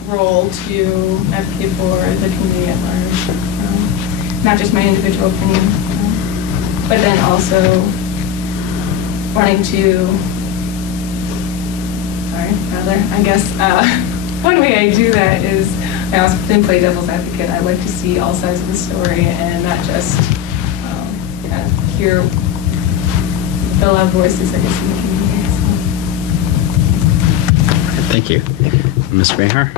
role to advocate for the community at large, not just my individual opinion, but then also wanting to, one way I do that is I often play devil's advocate. I like to see all sides of the story and not just kind of hear the loud voices that you see in the community. So. Thank you. Mr. Behar?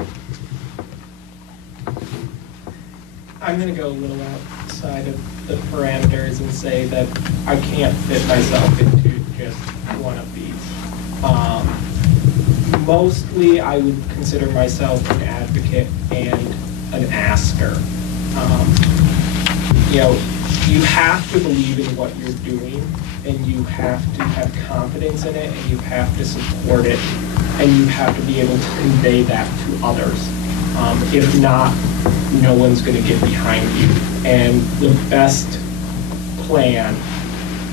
I'm going to go a little outside of the parameters and say that I can't fit myself into just one of these. Mostly, I would consider myself an advocate and an asker. You have to believe in what you're doing, and you have to have confidence in it, and you have to support it, and you have to be able to convey that to others. If not, no one's going to get behind you. And the best plan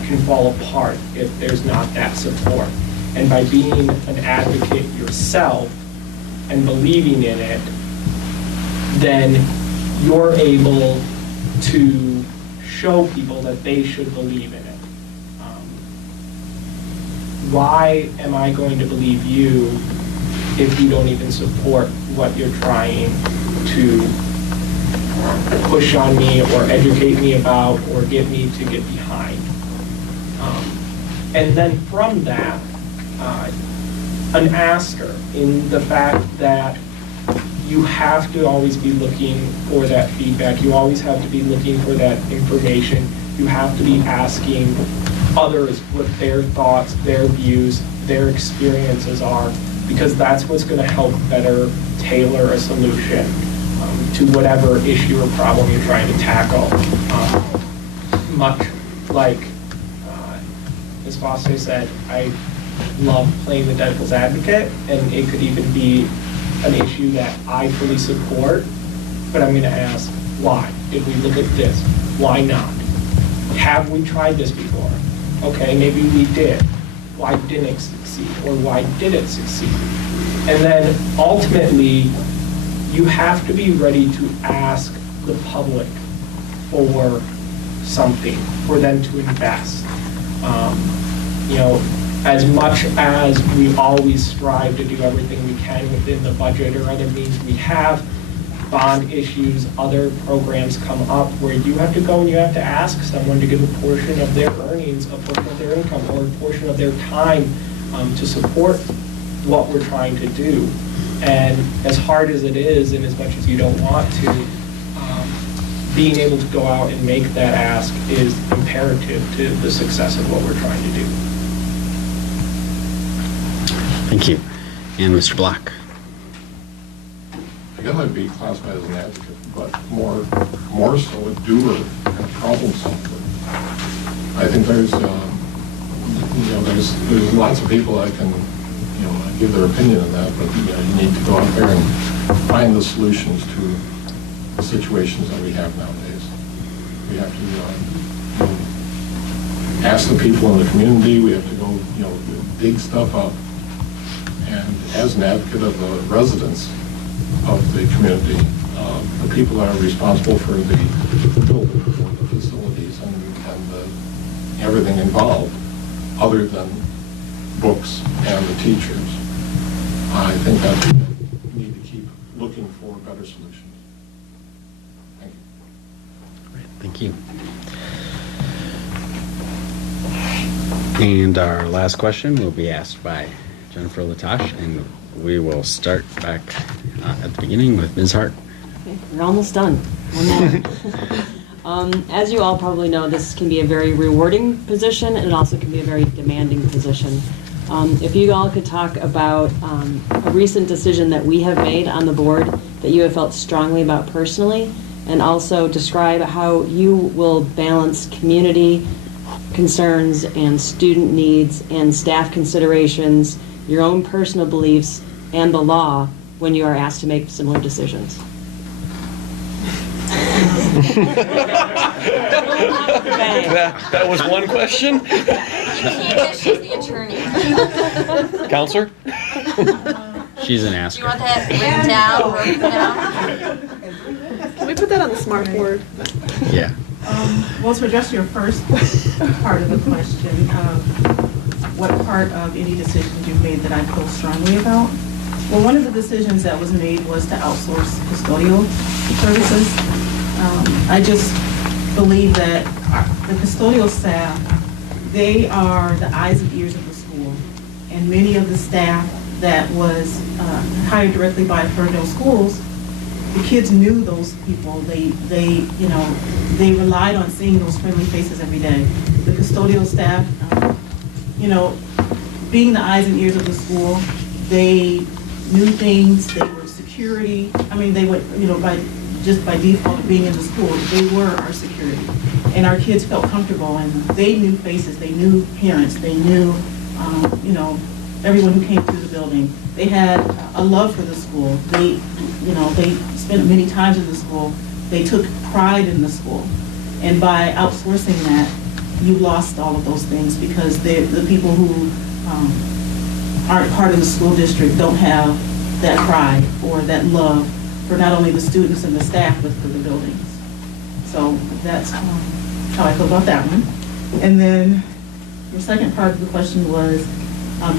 can fall apart if there's not that support. And by being an advocate yourself and believing in it, then you're able to show people that they should believe in it. Why am I going to believe you if you don't even support what you're trying to push on me or educate me about or get me to get behind? And then from that, an asker in the fact that you have to always be looking for that feedback. You always have to be looking for that information. You have to be asking others what their thoughts, their views, their experiences are, because that's what's going to help better tailor a solution to whatever issue or problem you're trying to tackle. Much like Ms. Foster said, I love playing the devil's advocate, and it could even be an issue that I fully support, but I'm going to ask, why? Did we look at this? Why not? Have we tried this before? Okay, maybe we did. Why didn't it succeed? Or why did it succeed? And then ultimately, you have to be ready to ask the public for something, for them to invest. As much as we always strive to do everything we can within the budget or other means we have, bond issues, other programs come up where you have to go and you have to ask someone to give a portion of their earnings, a portion of their income, or a portion of their time to support what we're trying to do. And as hard as it is, and as much as you don't want to, being able to go out and make that ask is imperative to the success of what we're trying to do. Thank you. And Mr. Block? I guess I'd be classified as an advocate, but more so a doer and a problem solver. I think there's lots of people that can, give their opinion on that, but you need to go out there and find the solutions to the situations that we have nowadays. We have to ask the people in the community. We have to go, dig stuff up. And as an advocate of the residents of the community, the people that are responsible for the building, for the facilities, and everything involved, other than books and the teachers, I think that we need to keep looking for better solutions. Thank you. Great, thank you. And our last question will be asked by Jennifer Latosh, and we will start back at the beginning with Ms. Hart. Okay, we're almost done. As you all probably know, this can be a very rewarding position, and it also can be a very demanding position. If you all could talk about a recent decision that we have made on the board that you have felt strongly about personally, and also describe how you will balance community concerns and student needs and staff considerations, your own personal beliefs, and the law when you are asked to make similar decisions. That was one question? She's the attorney. Counselor? She's an Do asker. you want that written down, wrote down? Can we put that on the smart board? Yeah. Well, to address your first part of the question, what part of any decisions you've made that I feel strongly about? Well, one of the decisions that was made was to outsource custodial services. I just believe that the custodial staff, they are the eyes and ears of the school. And many of the staff that was hired directly by Ferndale schools, the kids knew those people. They relied on seeing those friendly faces every day. The custodial staff, being the eyes and ears of the school, they knew things. They were security. I mean, they would, by default being in the school, they were our security. And our kids felt comfortable, and they knew faces. They knew parents. They knew, everyone who came through the building. They had a love for the school. They spent many times in the school. They took pride in the school. And by outsourcing that, you lost all of those things because the people who aren't part of the school district don't have that pride or that love for not only the students and the staff, but for the buildings. So that's how I feel about that one. And then your second part of the question was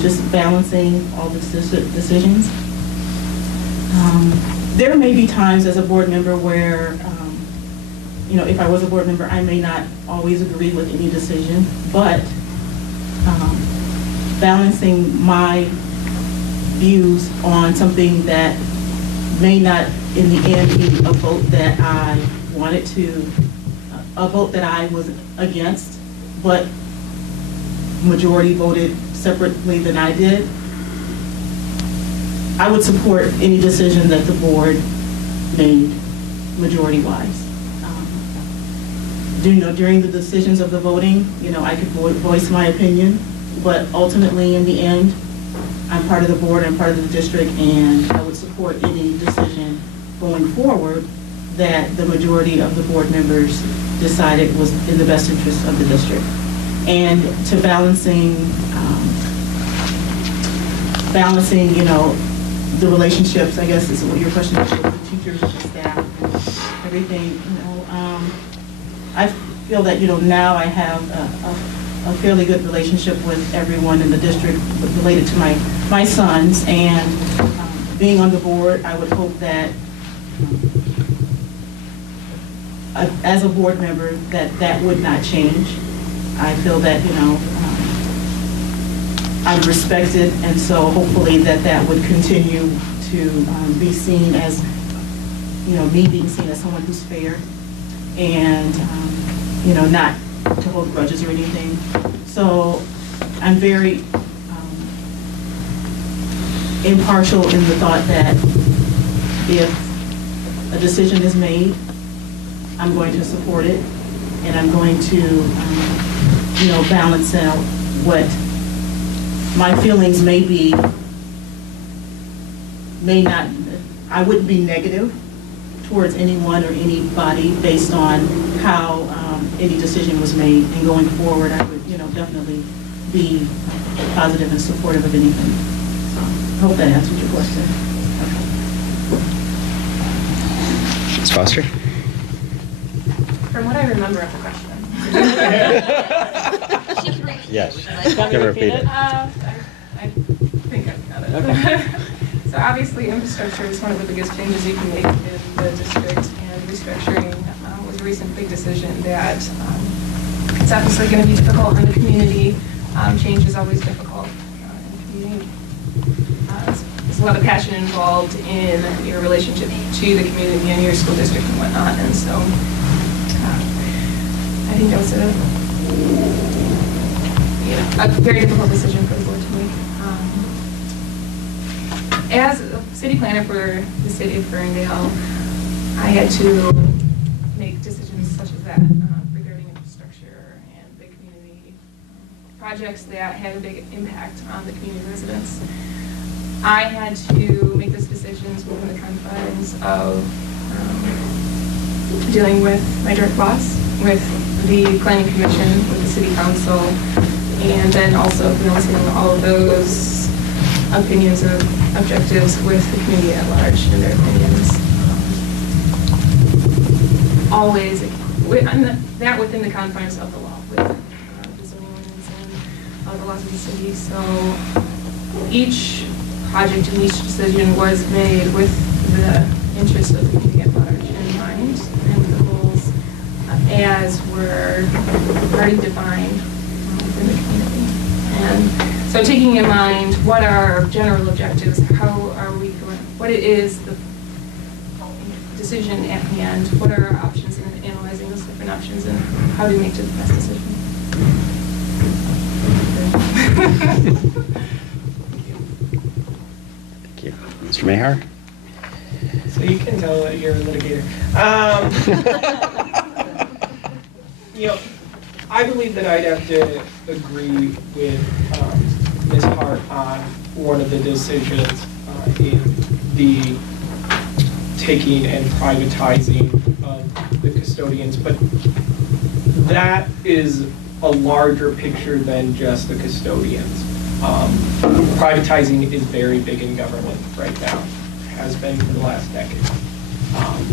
just balancing all the decisions. There may be times as a board member where, if I was a board member, I may not always agree with any decision, but balancing my views on something that may not in the end be a vote that I wanted to, a vote that I was against, but majority voted separately than I did. I would support any decision that the board made majority-wise. During the decisions of the voting, I could voice my opinion, but ultimately in the end, I'm part of the board, I'm part of the district, and I would support any decision going forward that the majority of the board members decided was in the best interest of the district. And to balancing, the relationships, I guess is what your question is, with the teachers, with the staff, and everything, I feel that, now I have a fairly good relationship with everyone in the district related to my sons, and being on the board, I would hope that as a board member that would not change. I feel that, I'm respected, and so hopefully that would continue to be seen as, me being seen as someone who's fair and, not to hold grudges or anything. So I'm very impartial in the thought that if a decision is made, I'm going to support it, and I'm going to, balance out what my feelings may not, I wouldn't be negative towards anyone or anybody based on how any decision was made. And going forward, I would, definitely be positive and supportive of anything. So I hope that answers your question. Ms. Foster? From what I remember of the question. She can repeat Yes. it. Would you like? Can you repeat it? I think I've got it. Okay. So obviously infrastructure is one of the biggest changes you can make in the district, and restructuring was a recent big decision that it's obviously going to be difficult in the community. Change is always difficult in the community. There's a lot of passion involved in your relationship to the community and your school district and whatnot, and so I think that was a very difficult decision for the board to make. As a city planner for the city of Ferndale, I had to make decisions such as that regarding infrastructure and big community projects that had a big impact on the community residents. I had to make those decisions within the confines of dealing with my direct boss, with the planning commission, with the city council, and then also balancing all of those opinions and objectives with the community at large and their opinions. Always, that within the confines of the law, with the zoning ordinance and the laws of the city. So each project and each decision was made with the interest of the community at large in mind, and the goals as were already defined within the community. And so taking in mind what are our general objectives, how are we going, what it is the decision at hand, what are our options, and analyzing those different options, and how do we make the best decision. Thank you. Mr. Mahar? So you can tell that you're a litigator. I believe that I'd have to agree with Ms. Hart on one of the decisions in the taking and privatizing of the custodians, but that is a larger picture than just the custodians. Privatizing is very big in government right now, has been for the last decade.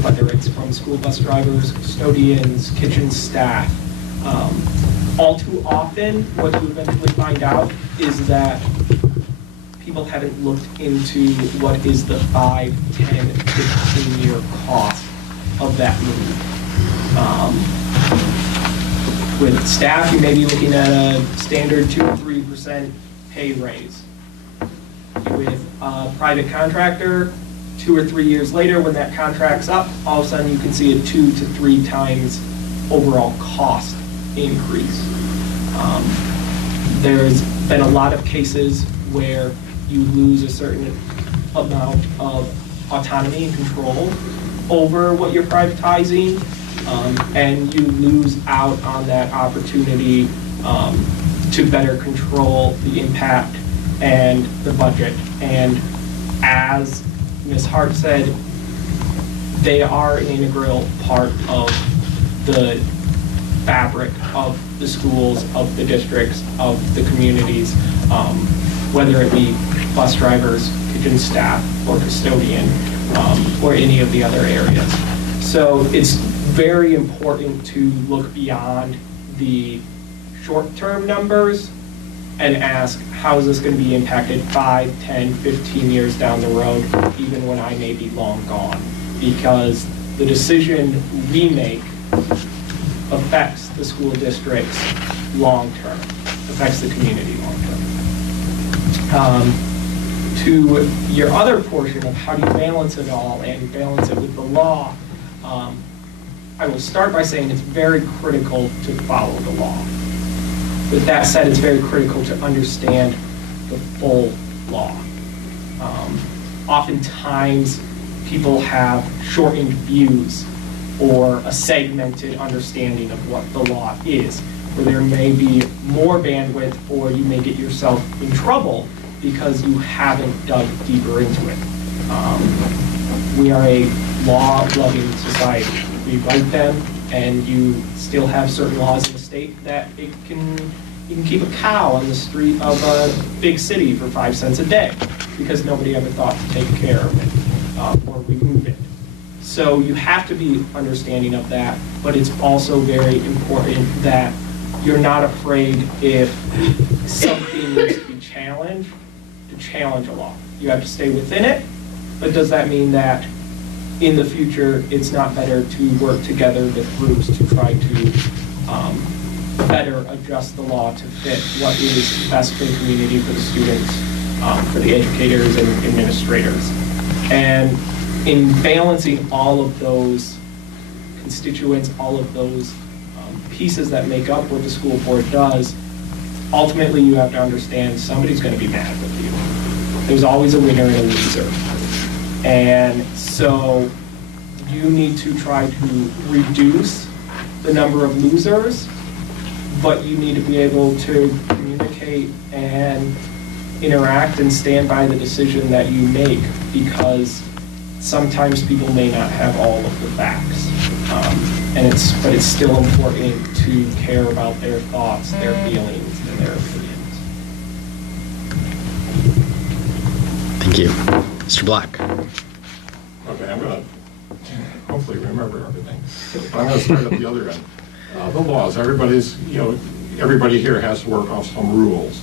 Whether it's from school bus drivers, custodians, kitchen staff. All too often, what you eventually find out is that people haven't looked into what is the 5, 10, 15-year cost of that move. With staff, you may be looking at a standard 2 or 3% pay raise. With a private contractor, 2 or 3 years later, when that contract's up, all of a sudden you can see a 2 to 3 times overall cost increase. There's been a lot of cases where you lose a certain amount of autonomy and control over what you're privatizing, and you lose out on that opportunity to better control the impact and the budget. And as Ms. Hart said, they are an integral part of the fabric of the schools, of the districts, of the communities, whether it be bus drivers, kitchen staff, or custodian, or any of the other areas. So it's very important to look beyond the short-term numbers and ask, how is this going to be impacted 5, 10, 15 years down the road, even when I may be long gone? Because the decision we make affects the school districts long-term, affects the community long-term. To your other portion of how do you balance it all and balance it with the law, I will start by saying it's very critical to follow the law. With that said, it's very critical to understand the full law. Oftentimes, people have shortened views or a segmented understanding of what the law is, where there may be more bandwidth, or you may get yourself in trouble because you haven't dug deeper into it. We are a law-loving society. We write them, and you still have certain laws in the state that you can keep a cow on the street of a big city for 5 cents a day because nobody ever thought to take care of it or remove it. So you have to be understanding of that, but it's also very important that you're not afraid if something needs to be challenged, to challenge a law. You have to stay within it, but does that mean that in the future it's not better to work together with groups to try to better adjust the law to fit what is best for the community, for the students, for the educators and administrators? And in balancing all of those constituents, all of those pieces that make up what the school board does, ultimately you have to understand somebody's going to be mad with you. There's always a winner and a loser. And so you need to try to reduce the number of losers, but you need to be able to communicate and interact and stand by the decision that you make, because sometimes people may not have all of the facts. But it's still important to care about their thoughts, their feelings, and their opinions. Thank you. Mr. Black? Okay, I'm going to hopefully remember everything. I'm going to start at the other end. The laws, everybody here has to work off some rules.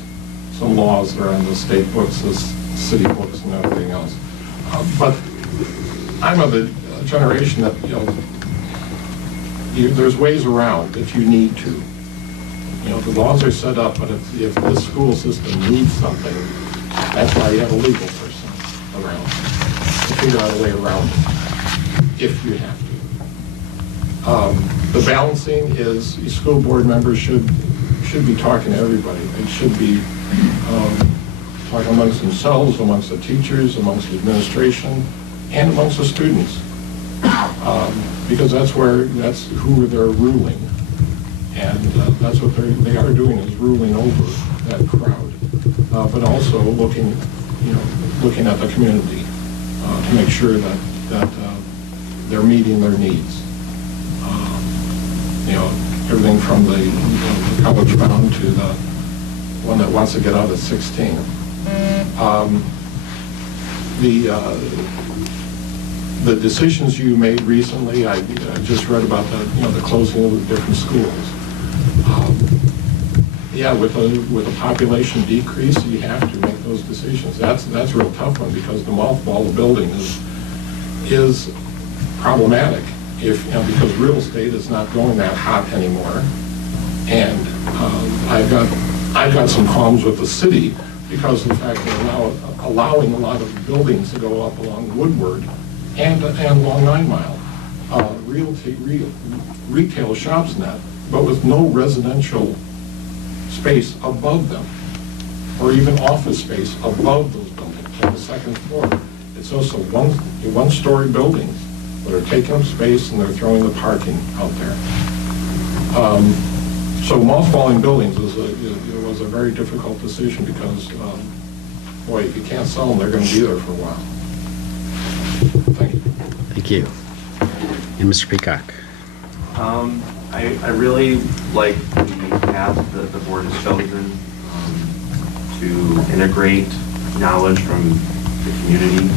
Some laws that are in the state books, the city books, and everything else. But I'm of the generation that, there's ways around if you need to. The laws are set up, but if this school system needs something, that's why you have a legal person around to figure out a way around it, if you have to. The balancing is school board members should be talking to everybody. They should be talking amongst themselves, amongst the teachers, amongst the administration, and amongst the students. Because that's who they're ruling. And that's what they are doing, is ruling over that crowd. But also looking at the community to make sure that they're meeting their needs. Everything from the college bound to the one that wants to get out at 16. The decisions you made recently, I just read about the closing of the different schools. With a population decrease, you have to make those decisions. That's a real tough one, because the mothball of building is problematic. Because real estate is not going that hot anymore, and I've got some problems with the city because of the fact that allowing a lot of buildings to go up along Woodward and along 9 Mile, retail shops and that, but with no residential space above them, or even office space above those buildings on the second floor. It's also one-story buildings that are taking up space, and they're throwing the parking out there. So mothballing buildings was a very difficult decision, because, if you can't sell them, they're going to be there for a while. Thank you. Thank you. And Mr. Peacock? I really like the path that the board has chosen to integrate knowledge from the community.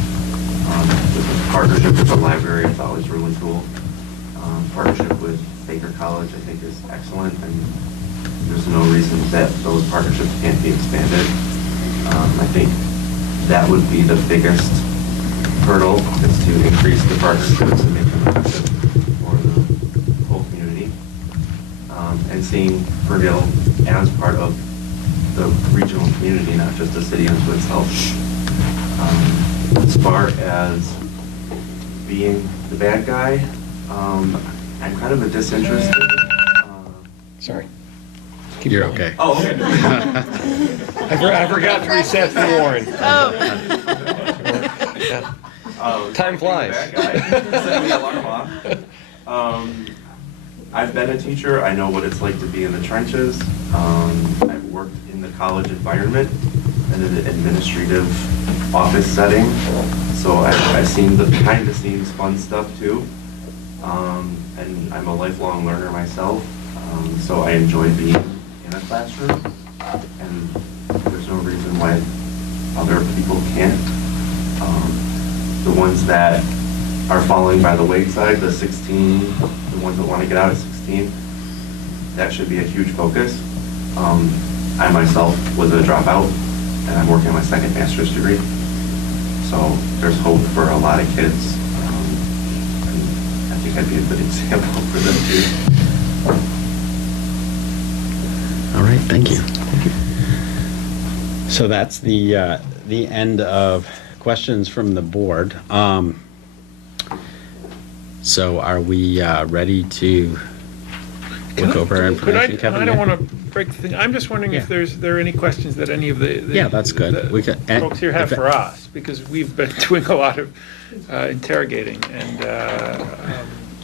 With the partnership with the library, it's always really cool. Partnership with Baker College, I think, is excellent, and there's no reason that those partnerships can't be expanded. I think that would be the biggest hurdle, is to increase the partnerships and make them effective for the whole community. And seeing Ferndale as part of the regional community, not just the city unto itself. As far as being the bad guy, I'm kind of a disinterested. Sorry. You're okay. Oh, okay. I forgot to reset the warrant. Time flies. Bad guy. Set the alarm off. I've been a teacher. I know what it's like to be in the trenches. I've worked in the college environment in an administrative office setting, so I've seen the behind-the-scenes fun stuff too. And I'm a lifelong learner myself, so I enjoy being in a classroom, and there's no reason why other people can't. The ones that are falling by the wayside, the 16, the ones that want to get out at 16, that should be a huge focus. I myself was a dropout, and I'm working on my second master's degree. So there's hope for a lot of kids. And I think I'd be a good example for them too. All right, thank you. So that's the end of questions from the board. So are we ready to look over our Could I information, Kevin? don't Yeah. want to break the thing. I'm just wondering if Yeah. there are any questions that any of the Yeah, that's good. the We could- and folks here have if- for us, because we've been doing a lot of interrogating, and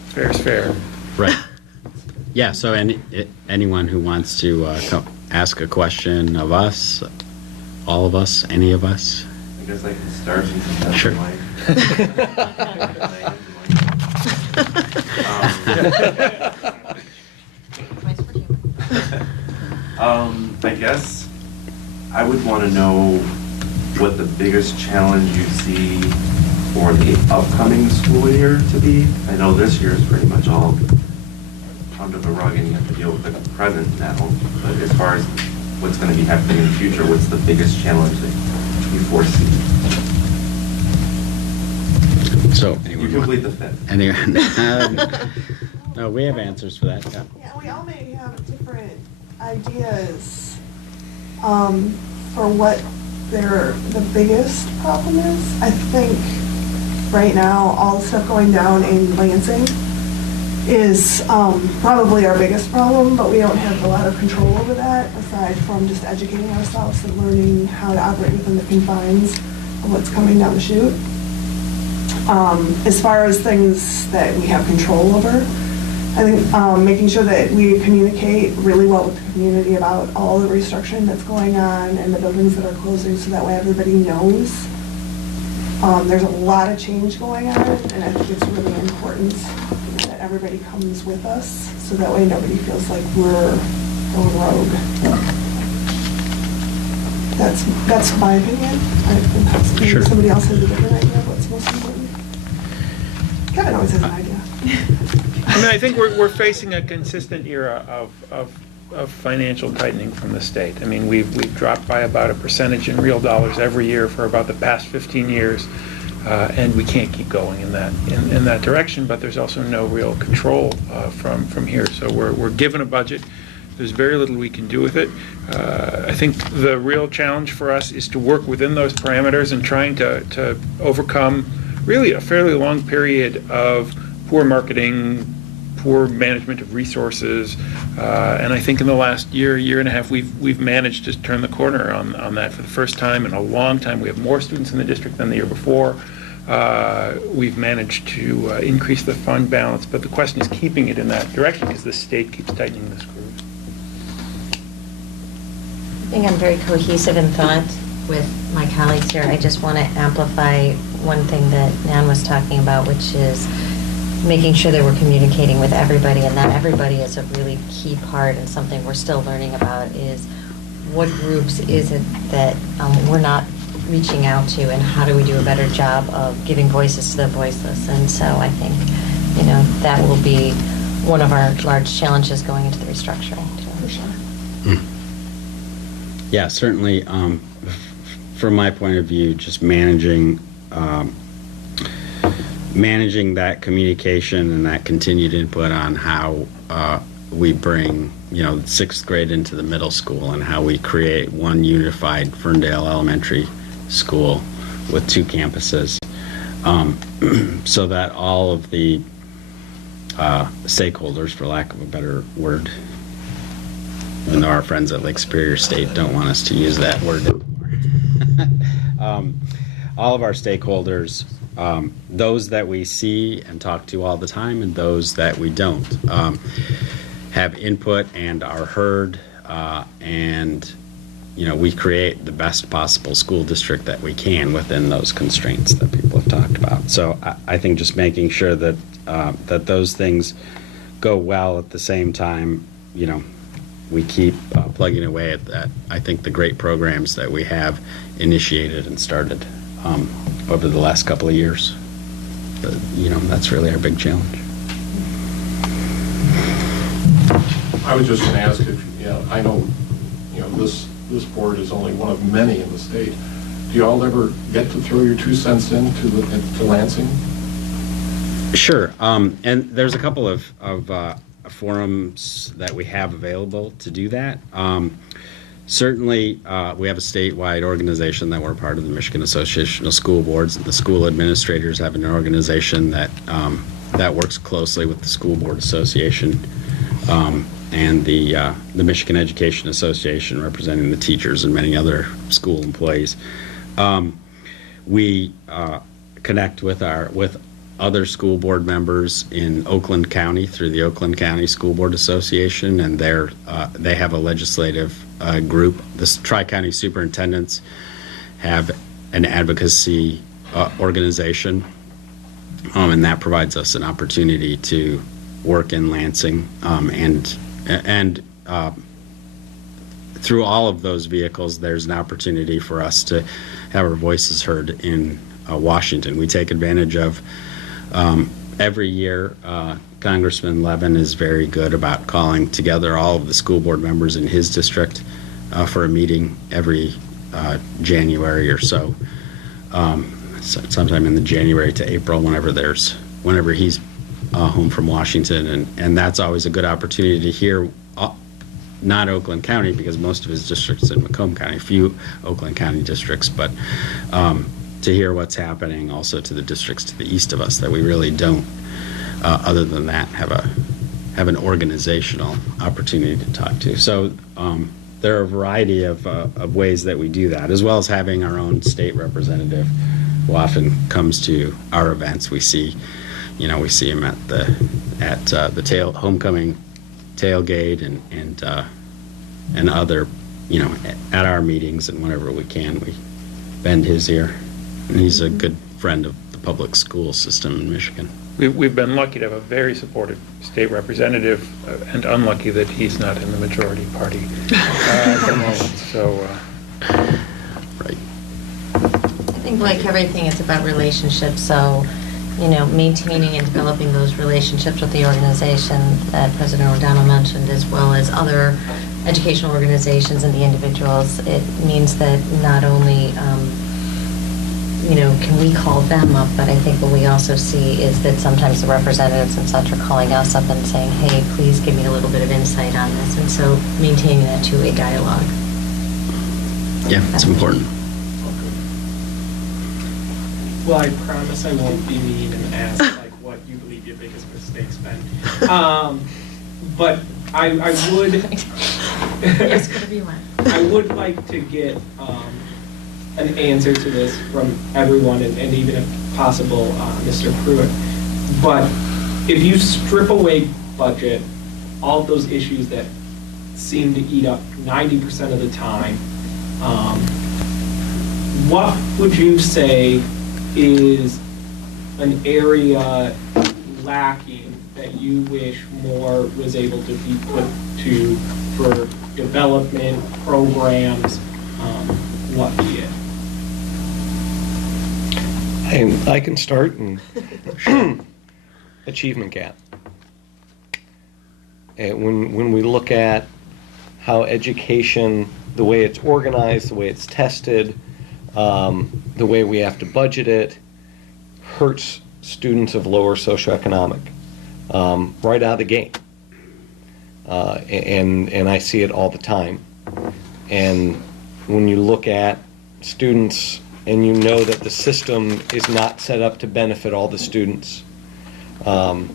fair's fair. Right. Yeah, so anyone who wants to ask a question of us, all of us, any of us? I guess I can start since that's Sure. I guess I would want to know what the biggest challenge you see for the upcoming school year to be. I know this year is pretty much all under the rug and you have to deal with the present now. But as far as what's going to be happening in the future, what's the biggest challenge that you foresee? So, You anyone can want- plead the fifth. No, we have answers for that. Yeah. Yeah, we all may have different ideas for what the biggest problem is. I think right now, all the stuff going down in Lansing is probably our biggest problem, but we don't have a lot of control over that, aside from just educating ourselves and learning how to operate within the confines of what's coming down the chute. As far as things that we have control over, I think making sure that we communicate really well with the community about all the restructuring that's going on and the buildings that are closing, so that way everybody knows. There's a lot of change going on, and I think it's really important that everybody comes with us, so that way nobody feels like we're going rogue. That's my opinion. I think possibly Sure. somebody else has a different idea of what's most important. Kevin always has an idea. I mean, I think we're facing a consistent era of financial tightening from the state. I mean, we've dropped by about a percentage in real dollars every year for about the past 15 years, and we can't keep going in that direction. But there's also no real control from here. So we're given a budget. There's very little we can do with it. I think the real challenge for us is to work within those parameters and trying to overcome really a fairly long period of poor marketing, poor management of resources, and I think in the last year and a half, we've managed to turn the corner on that for the first time in a long time. We have more students in the district than the year before. We've managed to increase the fund balance, but the question is keeping it in that direction because the state keeps tightening the screws. I think I'm very cohesive in thought with my colleagues here. I just want to amplify one thing that Nan was talking about, which is making sure that we're communicating with everybody, and that everybody is a really key part, and something we're still learning about is what groups is it that we're not reaching out to, and how do we do a better job of giving voices to the voiceless. And so I think, that will be one of our large challenges going into the restructuring. For sure. Yeah, certainly, from my point of view, just managing that communication and that continued input on how we bring, sixth grade into the middle school and how we create one unified Ferndale Elementary School with two campuses, so that all of the stakeholders, for lack of a better word, even though our friends at Lake Superior State don't want us to use that word anymore. All of our stakeholders, those that we see and talk to all the time and those that we don't, have input and are heard, and we create the best possible school district that we can within those constraints that people have talked about. So I think just making sure that that those things go well at the same time, we keep plugging away at that. I think the great programs that we have initiated and started over the last couple of years, that's really our big challenge. I was just going to ask if, I know, this board is only one of many in the state. Do you all ever get to throw your 2 cents into Lansing? Sure, and there's a couple of forums that we have available to do that. Certainly, we have a statewide organization that we're part of, the Michigan Association of School Boards. The school administrators have an organization that works closely with the School Board Association. and the Michigan Education Association, representing the teachers and many other school employees. We connect with other school board members in Oakland County through the Oakland County School Board Association, and they have a legislative group. The Tri-County Superintendents have an advocacy organization, and that provides us an opportunity to work in Lansing, and through all of those vehicles, there's an opportunity for us to have our voices heard in Washington. We take advantage of every year. Congressman Levin is very good about calling together all of the school board members in his district for a meeting every January or so. Sometime in the January to April, whenever he's home from Washington, and that's always a good opportunity to hear not Oakland County, because most of his districts in Macomb County, few Oakland County districts, but to hear what's happening also to the districts to the east of us that we really don't, other than that, have an organizational opportunity to talk to. So there are a variety of ways that we do that, as well as having our own state representative who often comes to our events. We see him at the homecoming tailgate and other, at our meetings, and whenever we can, we bend his ear. And he's a good friend of the public school system in Michigan. We've been lucky to have a very supportive state representative, and unlucky that he's not in the majority party at the moment. So, Right. I think like everything, it's about relationships, so, maintaining and developing those relationships with the organization that President O'Donnell mentioned, as well as other educational organizations and the individuals, it means that not only, can we call them up, but I think what we also see is that sometimes the representatives and such are calling us up and saying, hey, please give me a little bit of insight on this, and so maintaining that two-way dialogue. Yeah, it's important. Well, I promise I won't be mean and ask like what you believe your biggest mistake's been. But I would. Yes, gonna be one. I would like to get an answer to this from everyone, and even if possible, Mr. Pruitt. But if you strip away budget, all of those issues that seem to eat up 90% of the time, what would you say is an area lacking that you wish more was able to be put to for development programs? What be it? I can start. And achievement gap. And when we look at how education, the way it's organized, the way it's tested, the way we have to budget it, hurts students of lower socioeconomic right out of the gate. And I see it all the time. And when you look at students and you know that the system is not set up to benefit all the students, and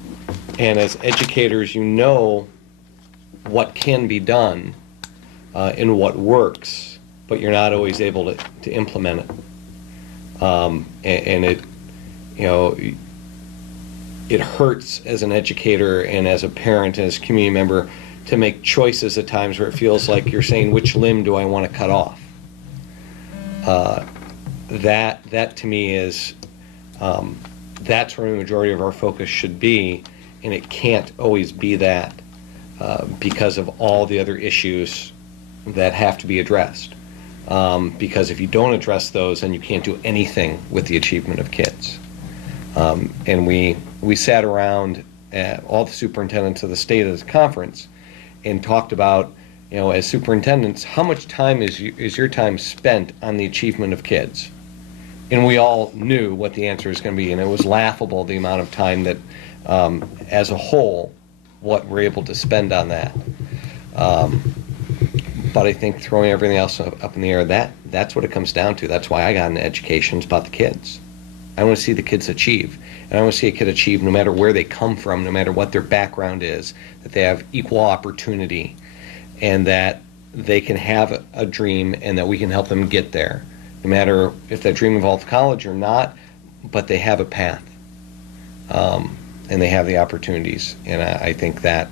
as educators you know what can be done and what works, but you're not always able to implement it. And it hurts as an educator and as a parent and as a community member to make choices at times where it feels like you're saying, which limb do I want to cut off? That to me is, that's where the majority of our focus should be, and it can't always be that because of all the other issues that have to be addressed. Because if you don't address those, then you can't do anything with the achievement of kids. And we sat around all the superintendents of the state at this conference and talked about, as superintendents, how much time is your time spent on the achievement of kids? And we all knew what the answer is going to be, and it was laughable the amount of time that, as a whole, what we're able to spend on that. But I think throwing everything else up in the air, that's what it comes down to. That's why I got into education. It's about the kids. I want to see the kids achieve. And I want to see a kid achieve no matter where they come from, no matter what their background is, that they have equal opportunity, and that they can have a dream and that we can help them get there, no matter if that dream involves college or not, but they have a path. And they have the opportunities. And I think that,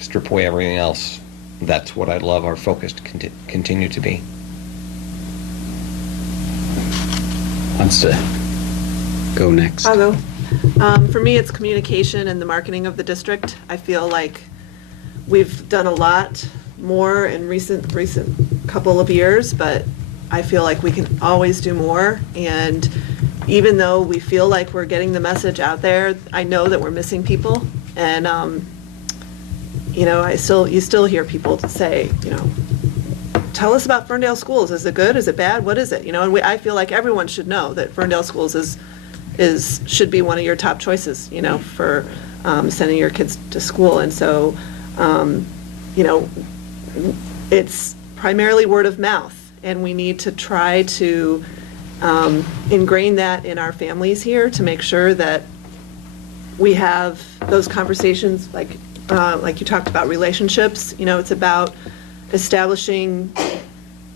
strip away everything else, that's what I'd love our focus to continue to be. Wants to go next? I'll go. For me, it's communication and the marketing of the district. I feel like we've done a lot more in recent couple of years, but I feel like we can always do more. And even though we feel like we're getting the message out there, I know that we're missing people. And you know, you still hear people say, you know, tell us about Ferndale Schools. Is it good? Is it bad? What is it? You know, and I feel like everyone should know that Ferndale Schools should be one of your top choices, you know, for sending your kids to school. And so, you know, it's primarily word of mouth, and we need to try to ingrain that in our families here to make sure that we have those conversations, like you talked about relationships. You know, it's about establishing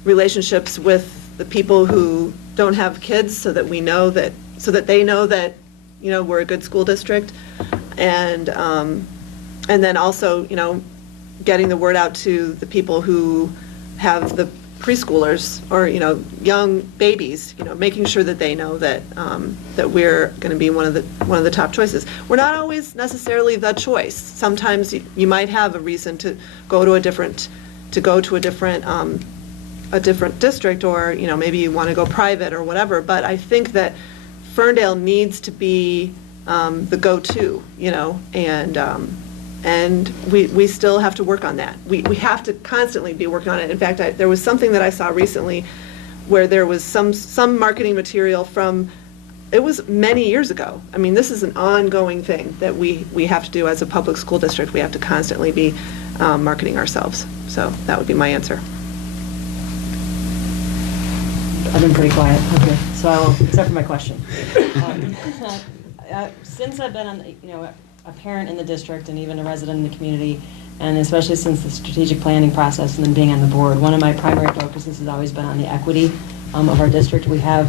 relationships with the people who don't have kids, so that they know that, you know, we're a good school district, and then also, you know, getting the word out to the people who have the preschoolers or, you know, young babies, you know, making sure that they know that that we're going to be one of the top choices. We're not always necessarily the choice. Sometimes you might have a reason to go to a different district, or, you know, maybe you want to go private or whatever. But I think that Ferndale needs to be the go-to, you know, and we still have to work on that. We have to constantly be working on it. In fact, there was something that I saw recently where there was some marketing material from, it was many years ago. I mean, this is an ongoing thing that we have to do as a public school district. We have to constantly be marketing ourselves. So that would be my answer. I've been pretty quiet. Okay, so I will, except for my question. Since I've been a parent in the district and even a resident in the community, and especially since the strategic planning process and then being on the board, one of my primary focuses has always been on the equity of our district. We have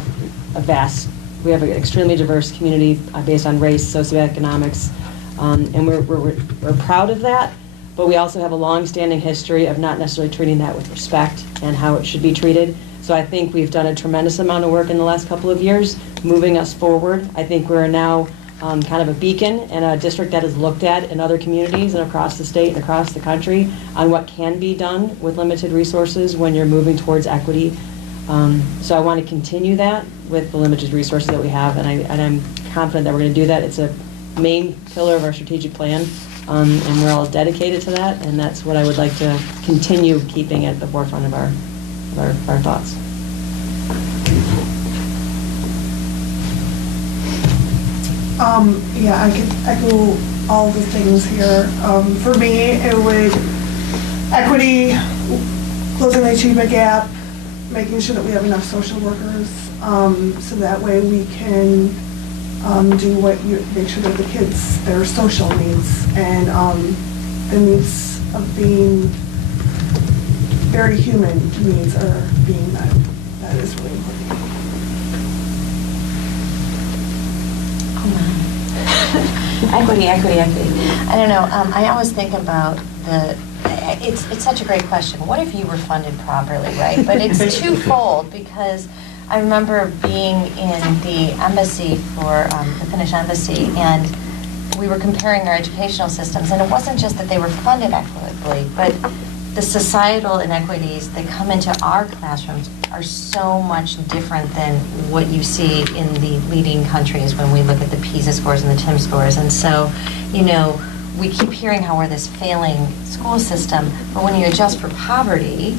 an extremely diverse community based on race, socioeconomics, and we're proud of that. But we also have a long-standing history of not necessarily treating that with respect and how it should be treated. So I think we've done a tremendous amount of work in the last couple of years, moving us forward. I think we're now kind of a beacon and a district that is looked at in other communities and across the state and across the country on what can be done with limited resources when you're moving towards equity. So I want to continue that with the limited resources that we have, and I'm confident that we're going to do that. It's a main pillar of our strategic plan, and we're all dedicated to that, and that's what I would like to continue keeping at the forefront of our thoughts. Yeah, I could echo all the things here. For me, it would equity, closing the achievement gap, making sure that we have enough social workers, so that way we can make sure that the kids, their social needs and the needs of being very human needs are being met. That is really important. Equity. I don't know. I always think about it's such a great question. What if you were funded properly, right? But it's twofold, because I remember being in the embassy for the Finnish embassy, and we were comparing our educational systems, and it wasn't just that they were funded equitably, but the societal inequities that come into our classrooms are so much different than what you see in the leading countries when we look at the PISA scores and the TIM scores. And so, you know, we keep hearing how we're this failing school system, but when you adjust for poverty,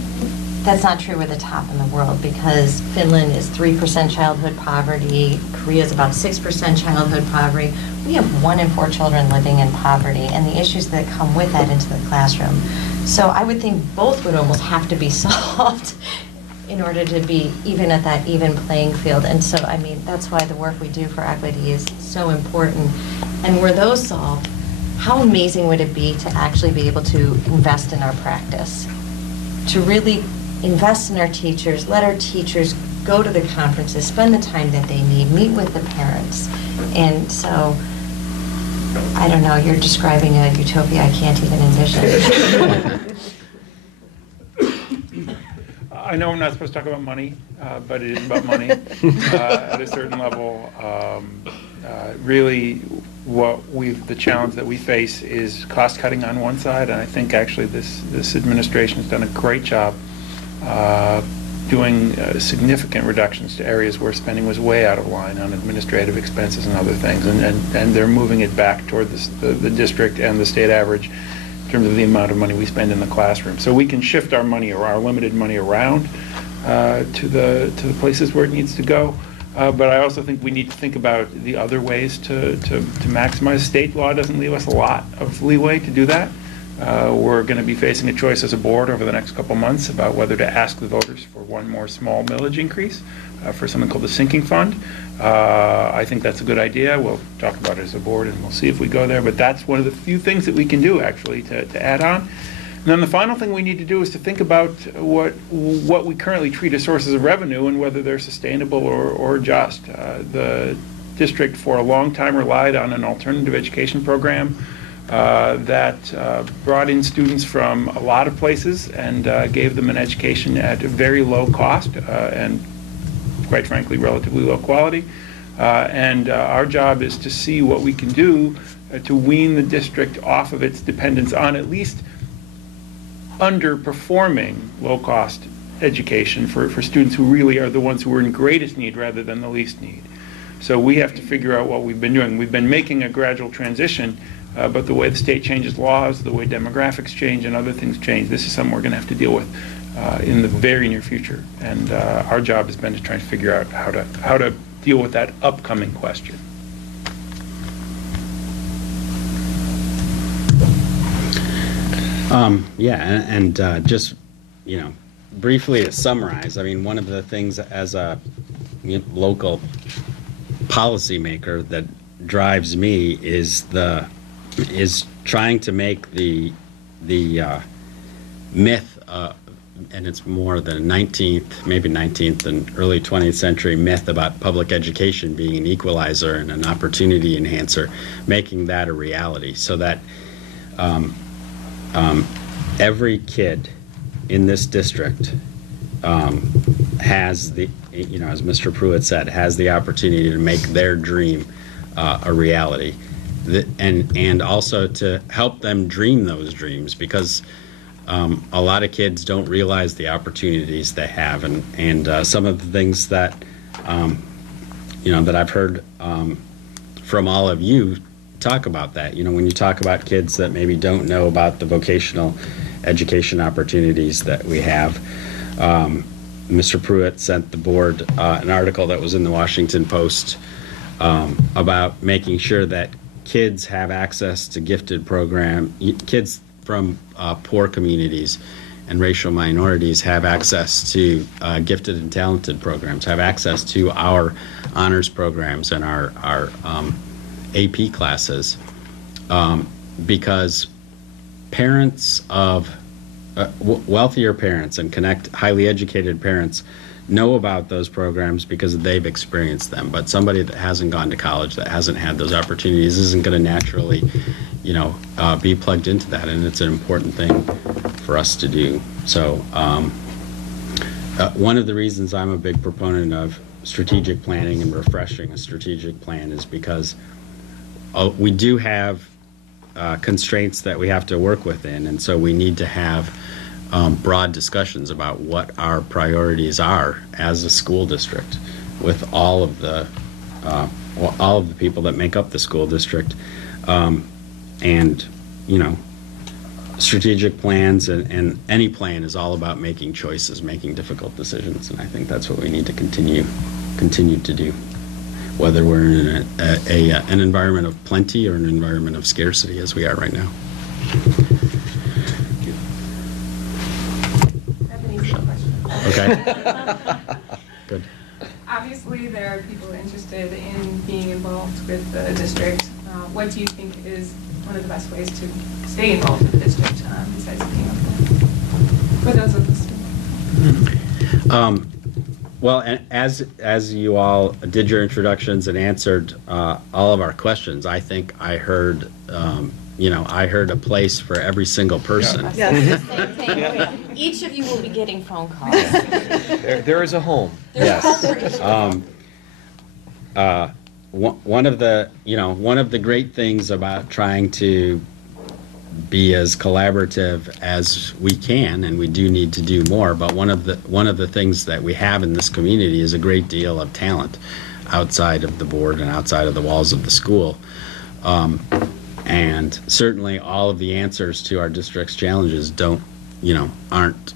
that's not true. We're the top in the world, because Finland is 3% childhood poverty, Korea is about 6% childhood poverty. We have 1 in 4 children living in poverty, and the issues that come with that into the classroom. So I would think both would almost have to be solved in order to be even at that even playing field. And so, I mean, that's why the work we do for equity is so important. And were those solved, how amazing would it be to actually be able to invest in our practice? To really invest in our teachers, let our teachers go to the conferences, spend the time that they need, meet with the parents. And so, I don't know, you're describing a utopia I can't even envision. I know I'm not supposed to talk about money, but it is about money at a certain level. Really, the challenge that we face is cost cutting on one side, and I think actually this administration has done a great job doing significant reductions to areas where spending was way out of line on administrative expenses and other things, and they're moving it back toward the district and the state average in terms of the amount of money we spend in the classroom. So we can shift our money or our limited money around to the places where it needs to go. But I also think we need to think about the other ways to maximize. State law doesn't leave us a lot of leeway to do that. We're going to be facing a choice as a board over the next couple months about whether to ask the voters for one more small millage increase for something called the sinking fund. I think that's a good idea. We'll talk about it as a board and we'll see if we go there. But that's one of the few things that we can do actually to add on. And then the final thing we need to do is to think about what we currently treat as sources of revenue and whether they're sustainable or just. The district for a long time relied on an alternative education program that brought in students from a lot of places and gave them an education at a very low cost and quite frankly relatively low quality. And our job is to see what we can do to wean the district off of its dependence on at least underperforming low-cost education for students who really are the ones who are in greatest need rather than the least need. So we have to figure out what we've been doing. We've been making a gradual transition, but the way the state changes laws, the way demographics change and other things change, this is something we're going to have to deal with in the very near future. And our job has been to try and figure out how to deal with that upcoming question. Just, briefly to summarize, I mean, one of the things as a local policymaker that drives me is trying to make the myth, and it's more than 19th and early 20th century myth about public education being an equalizer and an opportunity enhancer, making that a reality so that every kid in this district has the, as Mr. Pruitt said, has the opportunity to make their dream a reality, and also to help them dream those dreams, because a lot of kids don't realize the opportunities they have, and some of the things that that I've heard from all of you talk about that. When you talk about kids that maybe don't know about the vocational education opportunities that we have. Mr. Pruitt sent the board an article that was in the Washington Post about making sure that kids have access to gifted kids from poor communities and racial minorities have access to gifted and talented programs, have access to our honors programs and our AP classes, because parents of wealthier parents and highly educated parents know about those programs because they've experienced them. But somebody that hasn't gone to college, that hasn't had those opportunities, isn't going to naturally, be plugged into that. And it's an important thing for us to do. So one of the reasons I'm a big proponent of strategic planning and refreshing a strategic plan is because we do have constraints that we have to work within, and so we need to have broad discussions about what our priorities are as a school district with all of the people that make up the school district, and strategic plans and any plan is all about making choices, making difficult decisions, and I think that's what we need to continue to do, whether we're in an environment of plenty or an environment of scarcity as we are right now. I have an easy question. Okay. Good. Obviously, there are people interested in being involved with the district. What do you think is one of the best ways to stay involved with the district besides being up there? For those of us. Well, and as you all did your introductions and answered all of our questions, I think I heard, I heard a place for every single person. Yes. Same thing. Each of you will be getting phone calls. There is a home. There's Yes. hope for each. One of the great things about trying to be as collaborative as we can, and we do need to do more, but one of the things that we have in this community is a great deal of talent outside of the board and outside of the walls of the school. And certainly all of the answers to our district's challenges aren't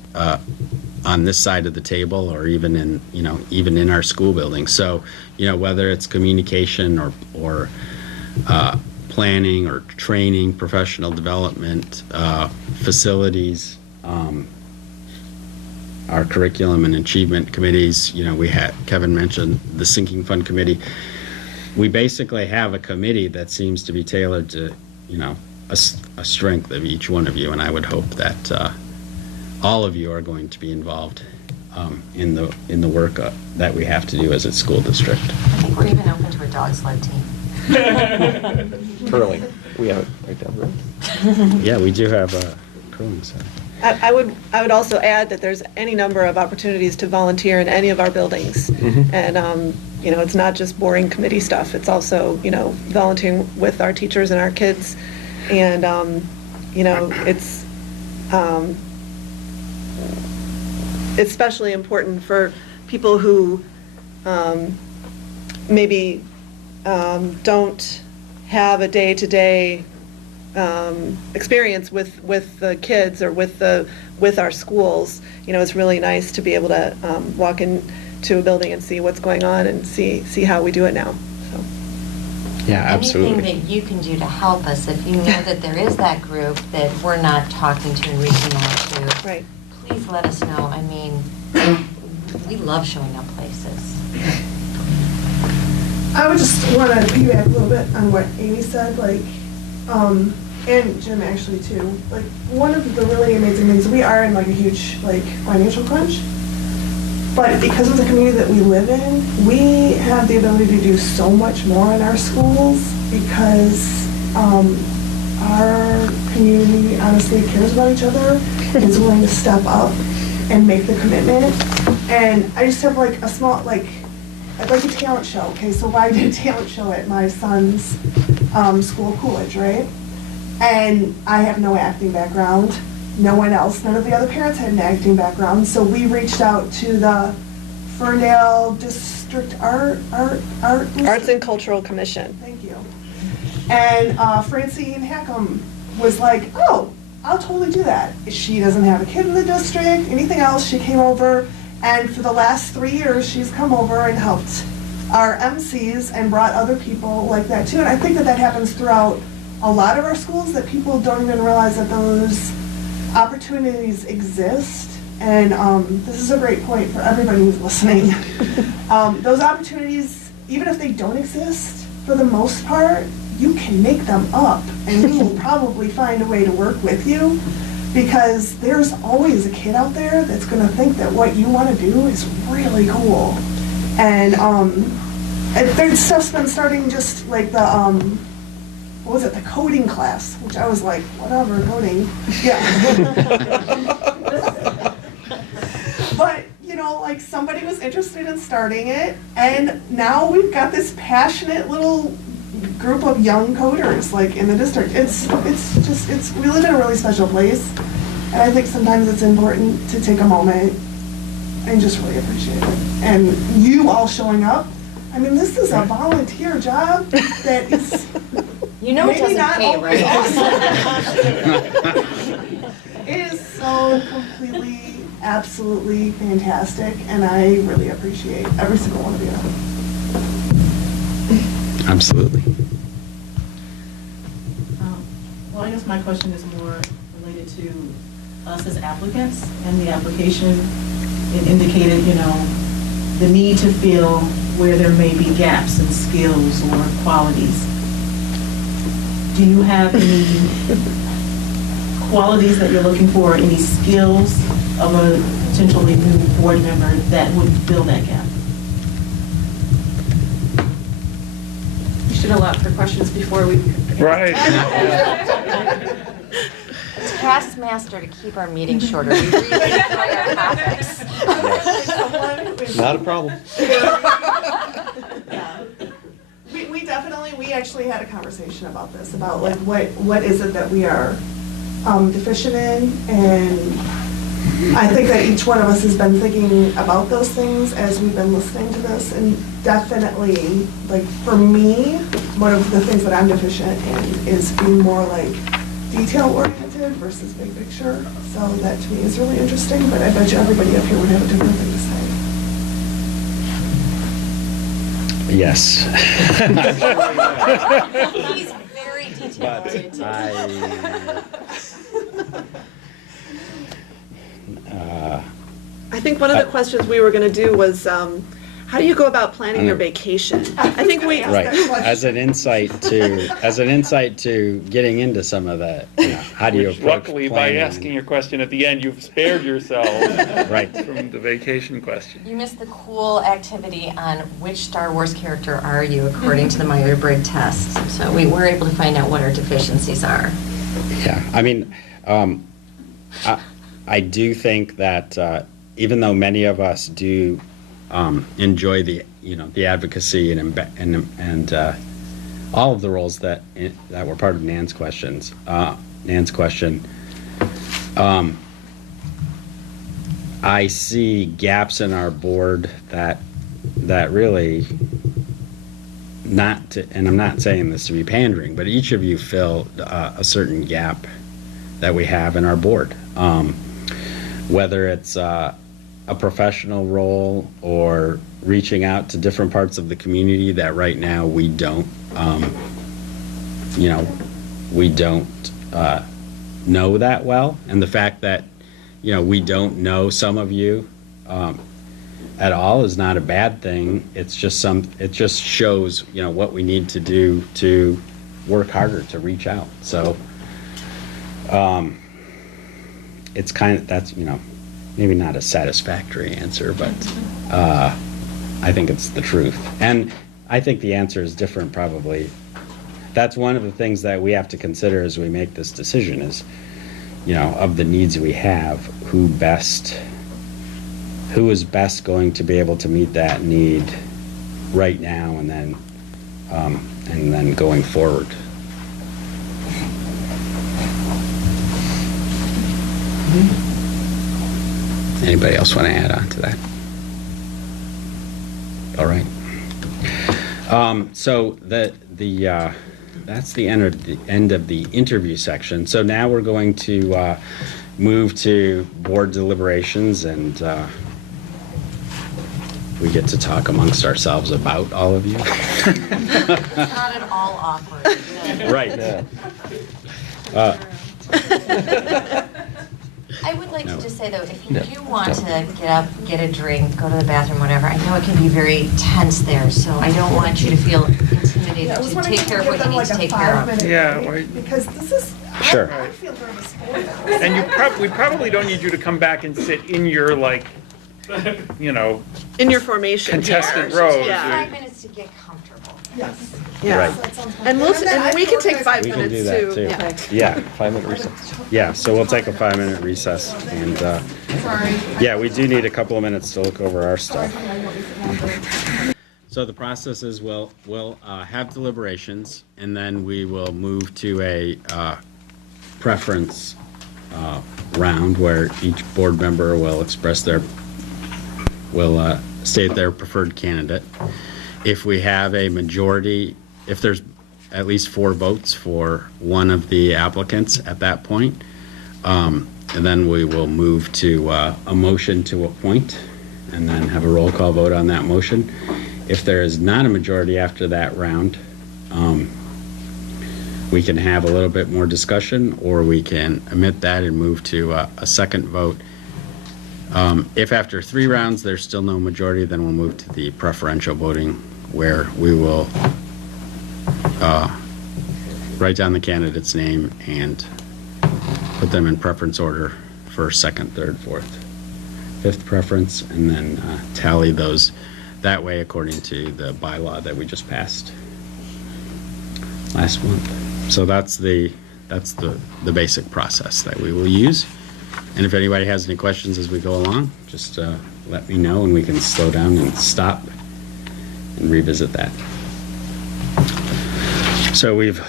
on this side of the table, or even in our school building. So, whether it's communication or planning or training, professional development, facilities, our curriculum and achievement committees, we had, Kevin mentioned the sinking fund committee. We basically have a committee that seems to be tailored to, a strength of each one of you, and I would hope that all of you are going to be involved in the work that we have to do as a school district. I think we're even open to a dog sled team. Curling. We have it right down the road. Yeah, we do have a curling center. I would also add that there's any number of opportunities to volunteer in any of our buildings. And, it's not just boring committee stuff. It's also, volunteering with our teachers and our kids. And, it's especially important for people who maybe don't have a day-to-day experience with the kids or with our schools. It's really nice to be able to walk into a building and see what's going on and see how we do it now. So. Yeah, absolutely. Anything that you can do to help us, if you know that there is that group that we're not talking to and reaching out to, Right. please let us know. I mean, we love showing up places. I would just want to piggyback a little bit on what Amy said, and Jim actually too. One of the really amazing things, we are in a huge financial crunch, but because of the community that we live in, we have the ability to do so much more in our schools because our community honestly cares about each other and is willing to step up and make the commitment. And I just have a small, I'd like a talent show. Okay, so I did a talent show at my son's school, Coolidge, right? And I have no acting background. No one else, none of the other parents had an acting background. So we reached out to the Ferndale District Arts and Cultural Commission. Thank you. And Francine Hackham was like, oh, I'll totally do that. She doesn't have a kid in the district, anything else. She came over, and for the last 3 years, she's come over and helped our MCs and brought other people like that too. And I think that happens throughout a lot of our schools, that people don't even realize that those opportunities exist. And this is a great point for everybody who's listening. Those opportunities, even if they don't exist, for the most part, you can make them up, and we will probably find a way to work with you, because there's always a kid out there that's going to think that what you want to do is really cool. And there's stuff's been starting, just like the the coding class, which I was like, whatever, coding. Yeah. But, somebody was interested in starting it, and now we've got this passionate little group of young coders, in the district. We live in a really special place, and I think sometimes it's important to take a moment and just really appreciate it. And you all showing up, this is a volunteer job that is... You know, it maybe doesn't not pay, always right? awesome. It is so completely, absolutely fantastic, and I really appreciate every single one of you. Absolutely. Well, I guess my question is more related to us as applicants and the application and indicated, the need to fill where there may be gaps in skills or qualities. Do you have any qualities that you're looking for, any skills of a potentially new board member that would fill that gap? We should allow for questions before we. Right. Taskmaster to keep our meetings shorter. We really enjoy our topics. Not a problem. We definitely, we actually had a conversation about this, about like what is it that we are deficient in, and I think that each one of us has been thinking about those things as we've been listening to this, and definitely, like for me, one of the things that I'm deficient in is being more like detail-oriented versus big picture, so that to me is really interesting, but I bet you everybody up here would have a different thing to say. Yes. He's very detail-oriented. I think one of the questions we were going to do was, how do you go about planning your vacation? I think we. Right, as an insight to getting into some of that, how do you Which approach luckily, by planning? asking your question at the end, you've spared yourself Right. from the vacation question. You missed the cool activity on which Star Wars character are you according to the Myers-Briggs test. So we were able to find out what our deficiencies are. Yeah, I mean, I do think that even though many of us do enjoy the advocacy and all of the roles that were part of Nan's question, I see gaps in our board that really and I'm not saying this to be pandering, but each of you fill a certain gap that we have in our board. Whether it's a professional role or reaching out to different parts of the community that right now we don't know that well, and the fact that we don't know some of you at all is not a bad thing. It just shows what we need to do to work harder to reach out. So it's that's maybe not a satisfactory answer, but I think it's the truth. And I think the answer is different probably. That's one of the things that we have to consider as we make this decision is, of the needs we have, who is best going to be able to meet that need right now and then going forward. Anybody else want to add on to that? All right. So that's the end of the interview section. So now we're going to move to board deliberations, and we get to talk amongst ourselves about all of you. It's not at all awkward. Right. I would like to just say, though, if you do want to get up, get a drink, go to the bathroom, whatever, I know it can be very tense there, so I don't want you to feel intimidated to take care of what you need to take care of. Yeah, right. Because this is, Sure. I feel nervous for it. And we probably don't need you to come back and sit in your, In your formation. contestant here. rows. Yeah. 5 minutes to get comfortable. Yes. Yeah. Right. That sounds And wonderful. and we can take 5 We can minutes do that too. too. Yeah. Yeah. 5-minute recess. Yeah, so we'll take a 5-minute recess, and yeah, we do need a couple of minutes to look over our stuff. So the process is we'll have deliberations, and then we will move to a preference round where each board member will state their preferred candidate. If we have a majority, if there's at least 4 votes for one of the applicants at that point, and then we will move to a motion to appoint, and then have a roll call vote on that motion. If there is not a majority after that round, we can have a little bit more discussion, or we can omit that and move to a second vote If after 3 rounds there's still no majority, then we'll move to the preferential voting, where we will write down the candidate's name and put them in preference order, first, second, third, fourth, fifth preference, and then tally those that way according to the bylaw that we just passed last month. So that's the basic process that we will use. And if anybody has any questions as we go along, just let me know and we can slow down and stop and revisit that. So we've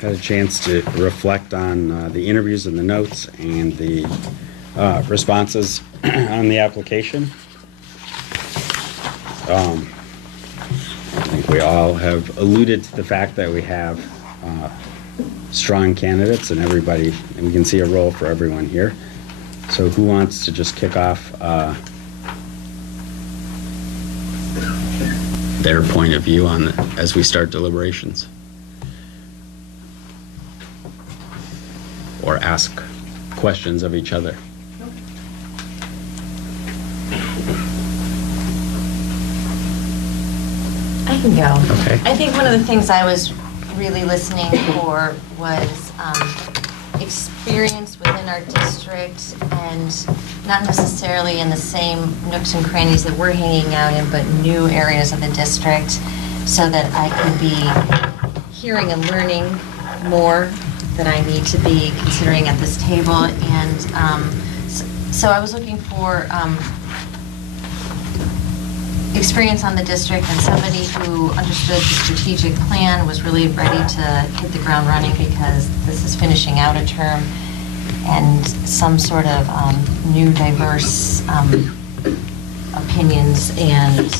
had a chance to reflect on the interviews and the notes and the responses on the application. I think we all have alluded to the fact that we have strong candidates and everybody, and we can see a role for everyone here. So who wants to just kick off their point of view on as we start deliberations? Or ask questions of each other? I can go. Okay. I think one of the things I was really listening for was experience within our district, and not necessarily in the same nooks and crannies that we're hanging out in, but new areas of the district, so that I can be hearing and learning more that I need to be considering at this table. And so I was looking for experience on the district and somebody who understood the strategic plan, was really ready to hit the ground running because this is finishing out a term, and some sort of new diverse opinions and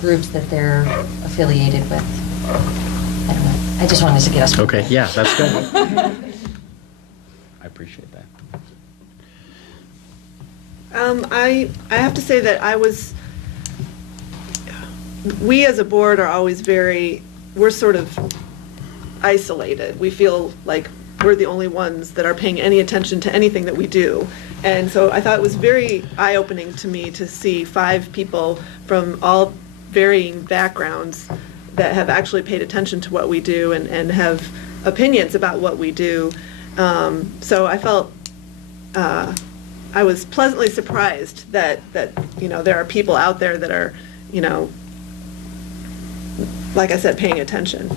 groups that they're affiliated with. I don't know. I just wanted to get us. Okay, yeah, that's good. I appreciate that. I have to say that we as a board are always we're sort of isolated. We feel like we're the only ones that are paying any attention to anything that we do. And so I thought it was very eye-opening to me to see 5 people from all varying backgrounds that have actually paid attention to what we do and have opinions about what we do. So I felt I was pleasantly surprised that there are people out there that are, like I said, paying attention.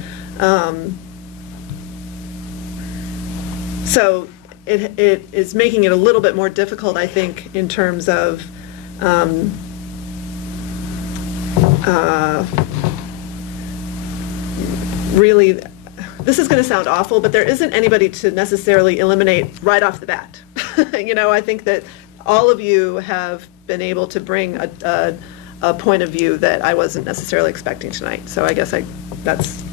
So it is making it a little bit more difficult, I think, in terms of really, this is going to sound awful, but there isn't anybody to necessarily eliminate right off the bat. I think that all of you have been able to bring a point of view that I wasn't necessarily expecting tonight. So I guess that's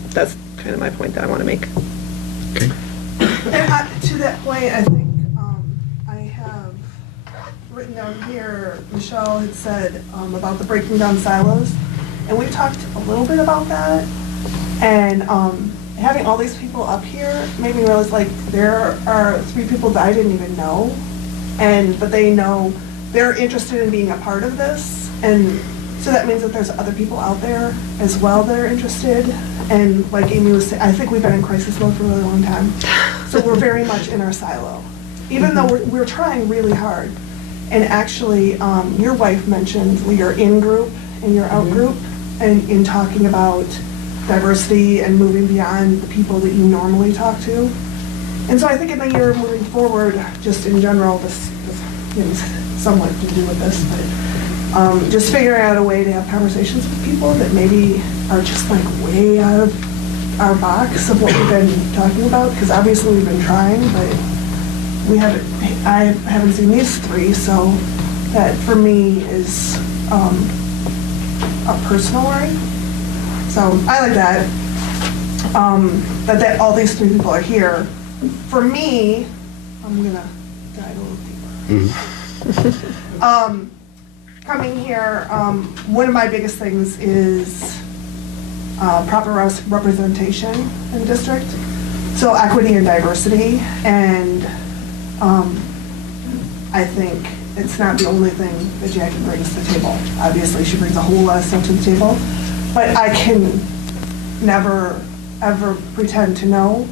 kind of my point that I want to make. Okay. And to that point, I think I have written down here, Michelle had said about the breaking down silos, and we talked a little bit about that. And having all these people up here made me realize, like, there are 3 people that I didn't even know, but they know they're interested in being a part of this, and so that means that there's other people out there as well that are interested. And like Amy was saying, I think we've been in crisis mode for a really long time, so we're very much in our silo, even though we're trying really hard. And actually, your wife mentioned your in-group and your out-group, and in talking about diversity and moving beyond the people that you normally talk to. And so I think in the year moving forward, just in general, this somewhat to do with this, but just figuring out a way to have conversations with people that maybe are just like way out of our box of what we've been talking about, because obviously we've been trying, but I haven't seen these 3, so that for me is a personal worry. So I like that, that all these 3 people are here. For me, I'm gonna dive a little deeper. Coming here, one of my biggest things is proper representation in the district. So equity and diversity, and I think it's not the only thing that Jackie brings to the table. Obviously, she brings a whole lot of stuff to the table, but I can never, ever pretend to know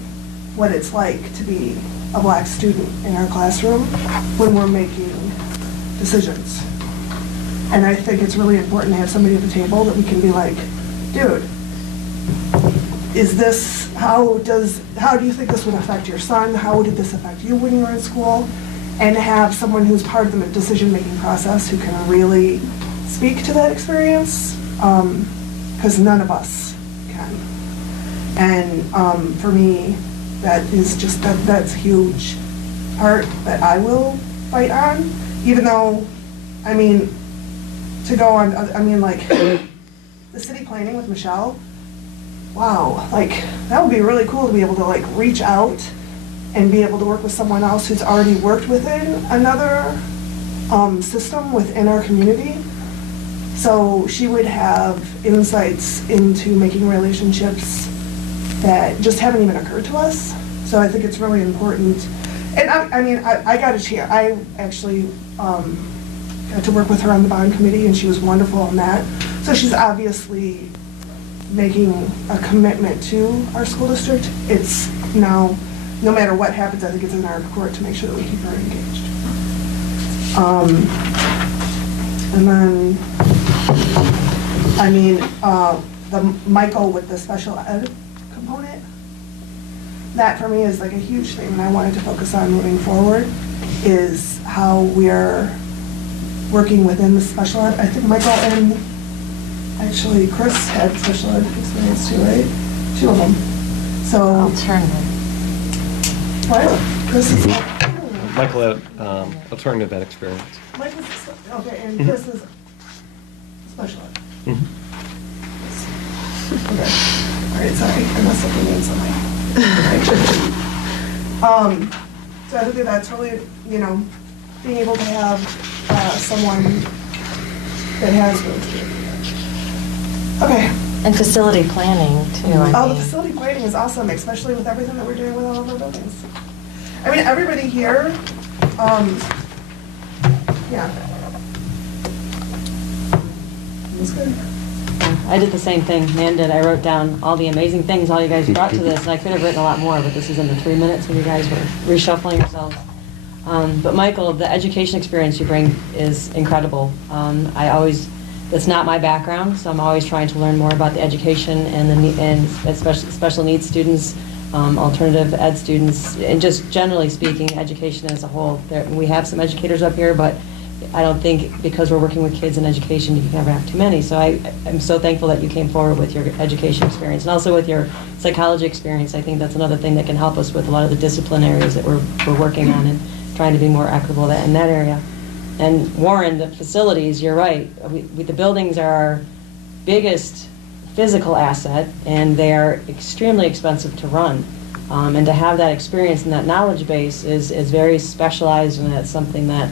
what it's like to be a black student in our classroom when we're making decisions. And I think it's really important to have somebody at the table that we can be like, dude, is this, how do you think this would affect your son? How did this affect you when you were in school? And have someone who's part of the decision-making process who can really speak to that experience, because none of us can. And for me, that is just, that's a huge part that I will fight on, even though, I mean, to go on, I mean, like, the city planning with Michelle, wow, like, that would be really cool to be able to, like, reach out and be able to work with someone else who's already worked within another system within our community. So she would have insights into making relationships that just haven't even occurred to us. So I think it's really important. And I got a chance, I actually got to work with her on the bond committee, and she was wonderful on that. So she's obviously making a commitment to our school district. It's now, no matter what happens, I think it's in our court to make sure that we keep her engaged. And then, I mean, the Michael with the special ed component, that for me is like a huge thing that I wanted to focus on moving forward, is how we're working within the special ed. I think Michael and actually Chris had special ed experience too, right? 2 of them. So. Alternative. What? Chris is. Michael had alternative ed experience. Michael's, okay, and Chris is special ed. Okay. All right, sorry, I messed up the names on my. So I think that's really, you know, being able to have someone that has those skills. Okay. And facility planning, too. I Oh, the mean. facility planning is awesome, especially with everything that we're doing with all of our buildings. I mean, everybody here, yeah. It was good. I did the same thing Nan did. I wrote down all the amazing things all you guys brought to this, and I could have written a lot more, but this is in the 3 minutes when you guys were reshuffling yourselves. But Michael, the education experience you bring is incredible. It's not my background, so I'm always trying to learn more about the education and special needs students, alternative ed students, and just generally speaking, education as a whole. We have some educators up here, but I don't think because we're working with kids in education, you can never have too many. So I'm so thankful that you came forward with your education experience and also with your psychology experience. I think that's another thing that can help us with a lot of the discipline areas that we're working on and trying to be more equitable in that area. And Warren, the facilities, you're right. The buildings are our biggest physical asset, and they are extremely expensive to run. And to have that experience and that knowledge base is very specialized, and that's something that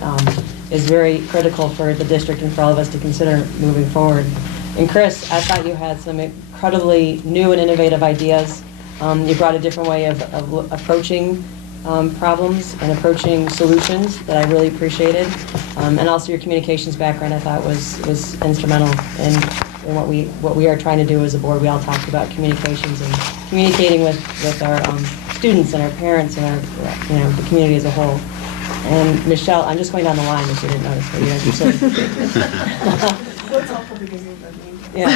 is very critical for the district and for all of us to consider moving forward. And Chris, I thought you had some incredibly new and innovative ideas. You brought a different way of approaching problems and approaching solutions that I really appreciated. And also your communications background I thought was instrumental in what we are trying to do as a board. We all talked about communications and communicating with our students and our parents and our the community as a whole. And Michelle, I'm just going down the line if you didn't notice what you guys were saying. What's helpful because you've been mean. Yeah.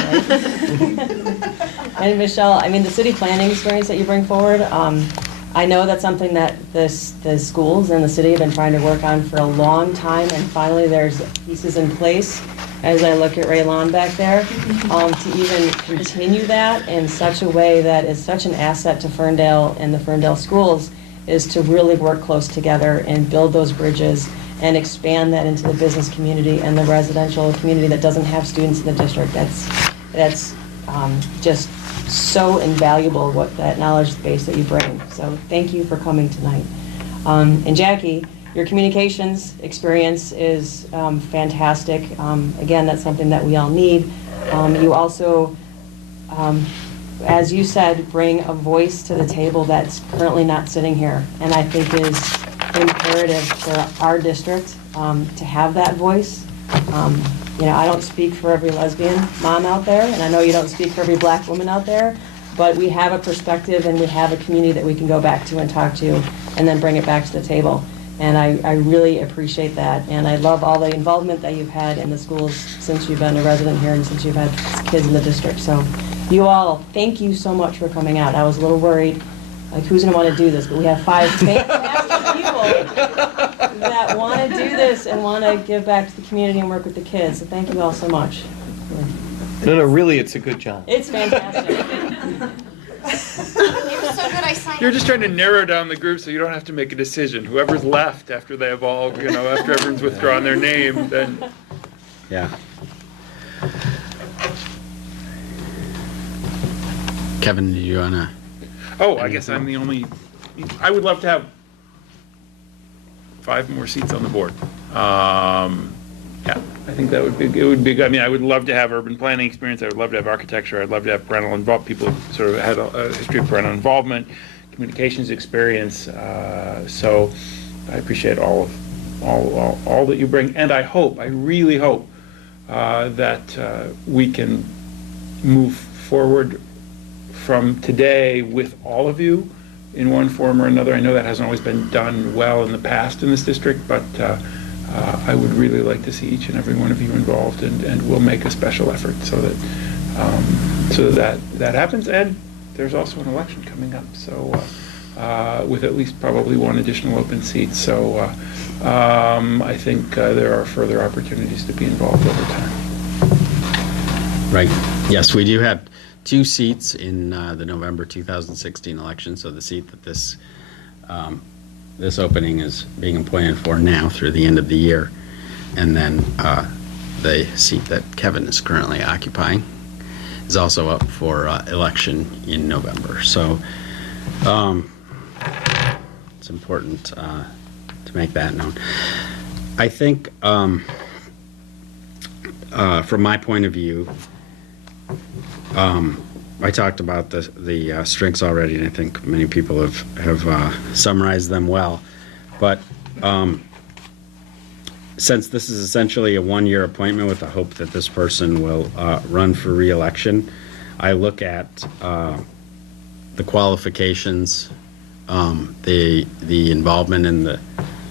Right? And Michelle, I mean, the city planning experience that you bring forward, I know that's something that the schools and the city have been trying to work on for a long time, and finally there's pieces in place, as I look at Ray Lawn back there, to even continue that in such a way that is such an asset to Ferndale and the Ferndale schools, is to really work close together and build those bridges and expand that into the business community and the residential community that doesn't have students in the district. That's just so invaluable, what that knowledge base that you bring. So thank you for coming tonight. And Jackie, your communications experience is fantastic. Again, that's something that we all need. You also, as you said, bring a voice to the table that's currently not sitting here, and I think is imperative for our district to have that voice. I don't speak for every lesbian mom out there, and I know you don't speak for every black woman out there, but we have a perspective and we have a community that we can go back to and talk to and then bring it back to the table. And I really appreciate that. And I love all the involvement that you've had in the schools since you've been a resident here and since you've had kids in the district. So you all, thank you so much for coming out. I was a little worried, like, who's going to want to do this? But we have 5 fantastic people that want to do this and want to give back to the community and work with the kids. So thank you all so much. No, really, it's a good job. It's fantastic. You're just trying to narrow down the group so you don't have to make a decision. Whoever's left after they have all, after everyone's withdrawn their name, then. Yeah. Kevin, do you want to? Oh, I guess I'm the only, I would love to have 5 more seats on the board. Yeah, I think that would be, it would be good. I mean, I would love to have urban planning experience. I would love to have architecture. I'd love to have parental involvement. People who sort of had a history of parental involvement, communications experience. So I appreciate all that you bring. And I really hope that we can move forward from today with all of you in one form or another. I know that hasn't always been done well in the past in this district, but I would really like to see each and every one of you involved, and we'll make a special effort so that that happens. And there's also an election coming up, so with at least probably 1 additional open seat. So I think there are further opportunities to be involved over time. Right. Yes, we do have 2 seats in the November 2016 election. So the seat that this opening is being appointed for now through the end of the year, and then the seat that Kevin is currently occupying is also up for election in November. So it's important to make that known. I think from my point of view, I talked about the strengths already, and I think many people have summarized them well. But since this is essentially a 1-year appointment with the hope that this person will run for re-election, I look at the qualifications, the involvement in the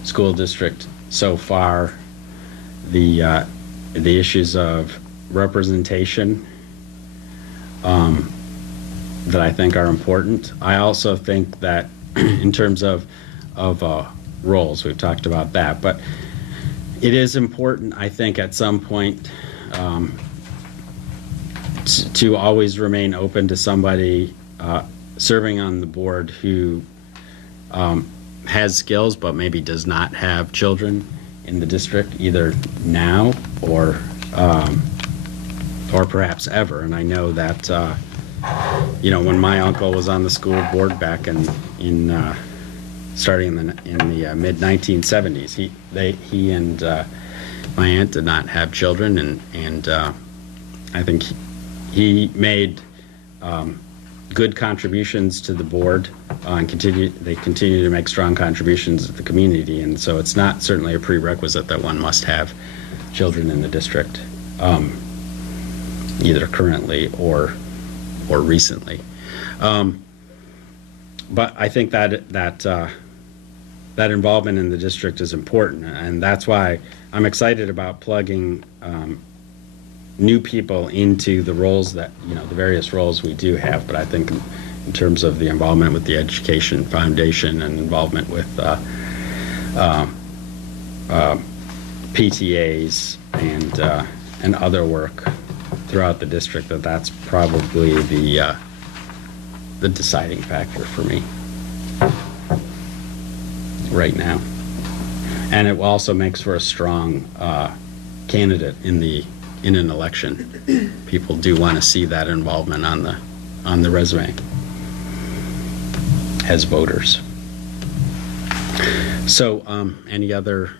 school district so far, the issues of representation that I think are important. I also think that in terms of roles, we've talked about that, but it is important, I think, at some point to always remain open to somebody serving on the board who has skills but maybe does not have children in the district, either now or perhaps ever. And I know that when my uncle was on the school board back in starting in the mid 1970s, he and my aunt did not have children, and I think he made good contributions to the board, and they continue to make strong contributions to the community. And so it's not certainly a prerequisite that one must have children in the district, either currently or recently. But I think that involvement in the district is important, and that's why I'm excited about plugging new people into the roles that, the various roles we do have. But I think in terms of the involvement with the Education Foundation and involvement with PTAs and other work throughout the district, that's probably the deciding factor for me right now. And it also makes for a strong candidate in an election. People do want to see that involvement on the resume as voters. So, any other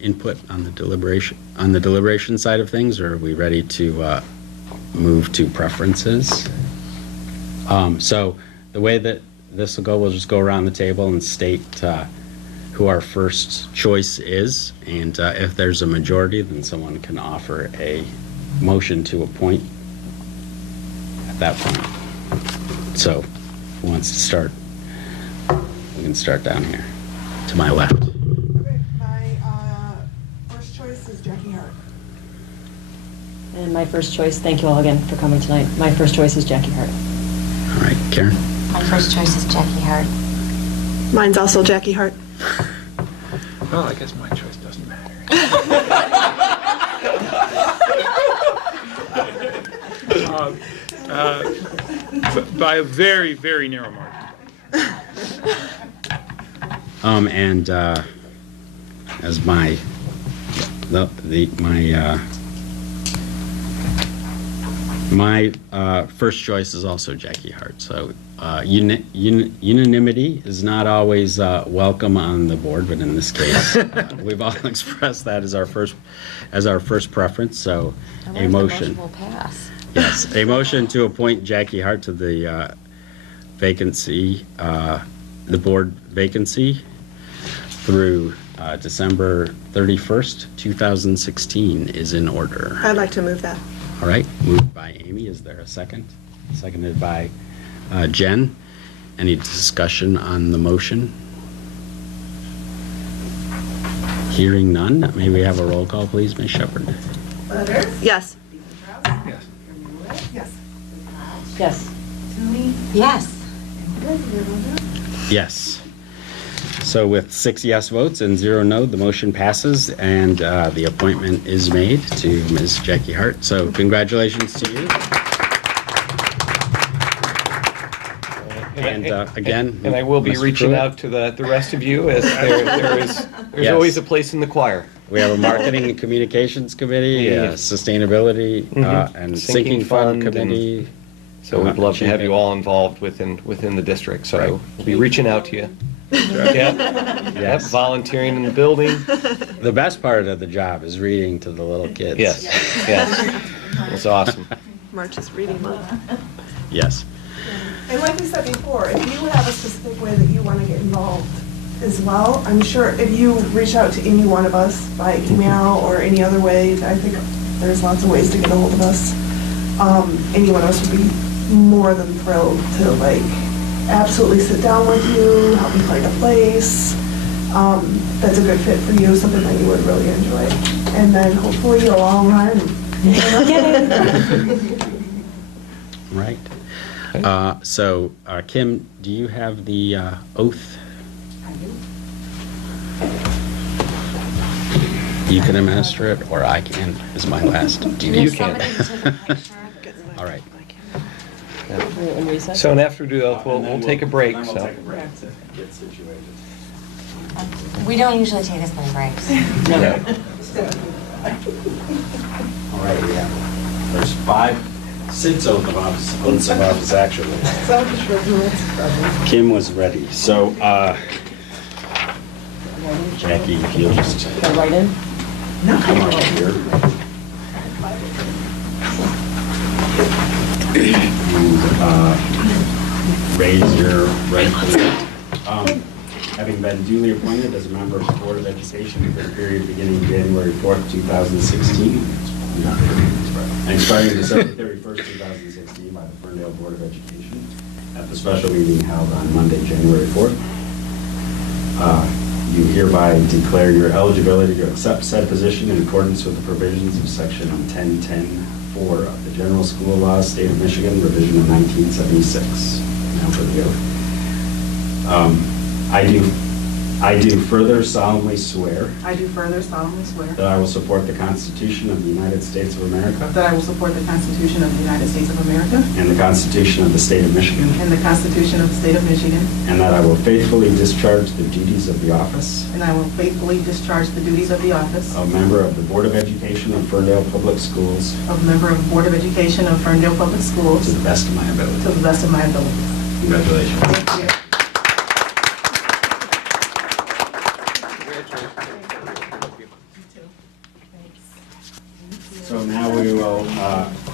input on the deliberation side of things, or are we ready to move to preferences? So the way that this will go, we'll just go around the table and state who our first choice is, and if there's a majority, then someone can offer a motion to appoint at that point. So, who wants to start? We can start down here, to my left. Okay, my first choice is Jackie Hart. And my first choice, thank you all again for coming tonight. My first choice is Jackie Hart. All right, Karen? My first choice is Jackie Hart. Mine's also Jackie Hart. Well, I guess my choice doesn't matter. By a very, very narrow margin. And as my first choice is also Jackie Hart. So unanimity is not always welcome on the board, but in this case, we've all expressed that as our first preference. So a motion. Will pass. Yes, a motion to appoint Jackie Hart to the vacancy, the board vacancy through December 31st, 2016 is in order. I'd like to move that. All right, moved by Amy. Is there a second? Seconded by Jen. Any discussion on the motion? Hearing none, may we have a roll call, please, Ms. Shepherd? Butters? Yes. Yes. Yes. Yes. Yes. Yes. So with 6 yes votes and 0 no, the motion passes, and the appointment is made to Ms. Jackie Hart. So congratulations to you. And again, And I will be Mr. reaching Pruitt, out to the rest of you, as there's Yes. always a place in the choir. We have a marketing and communications committee, sustainability, and sinking fund committee. So we'd love to have you all involved within the district. So we'll be reaching out to you. Yep. Yep, volunteering in the building. The best part of the job is reading to the little kids. Yes, yes. It's awesome. March is reading month. Yes. And like we said before, if you have a specific way that you want to get involved as well, I'm sure if you reach out to any one of us by email or any other way, I think there's lots of ways to get a hold of us. Any one of us would be more than thrilled to like absolutely sit down with you, help you find a place that's a good fit for you, something that you would really enjoy. And then hopefully you'll all run. Right. So, Kim, do you have the oath? I do. You can administer it, or I can, is my last duty. You can. All right. In recess? So and after we do that, we'll take a break. So. to get situated. We don't usually take this many breaks. No. All right, yeah. There's 6 oaths of office, actually. Kim was ready. So, Jackie, if you'll just Go right in? come up here. And raise your right hand. Having been duly appointed as a member of the Board of Education for the period beginning January 4th, 2016, and expiring December 31st, 2016 by the Ferndale Board of Education at the special meeting held on Monday, January 4th. You hereby declare your eligibility to accept said position in accordance with the provisions of Section 1010-4 of the General School Laws, State of Michigan, revision of 1976. Now for the oath. I do further solemnly swear I do further solemnly swear that I will support the Constitution of the United States of America that I will support the Constitution of the United States of America and the Constitution of the State of Michigan, and the Constitution of the State of Michigan, and that I will faithfully discharge the duties of the office and I will faithfully discharge the duties of the office of member of the Board of Education of Ferndale Public Schools of member of the Board of Education of Ferndale Public to Schools the best of my ability. to the best of my abilities. Congratulations. Thank you. So now we will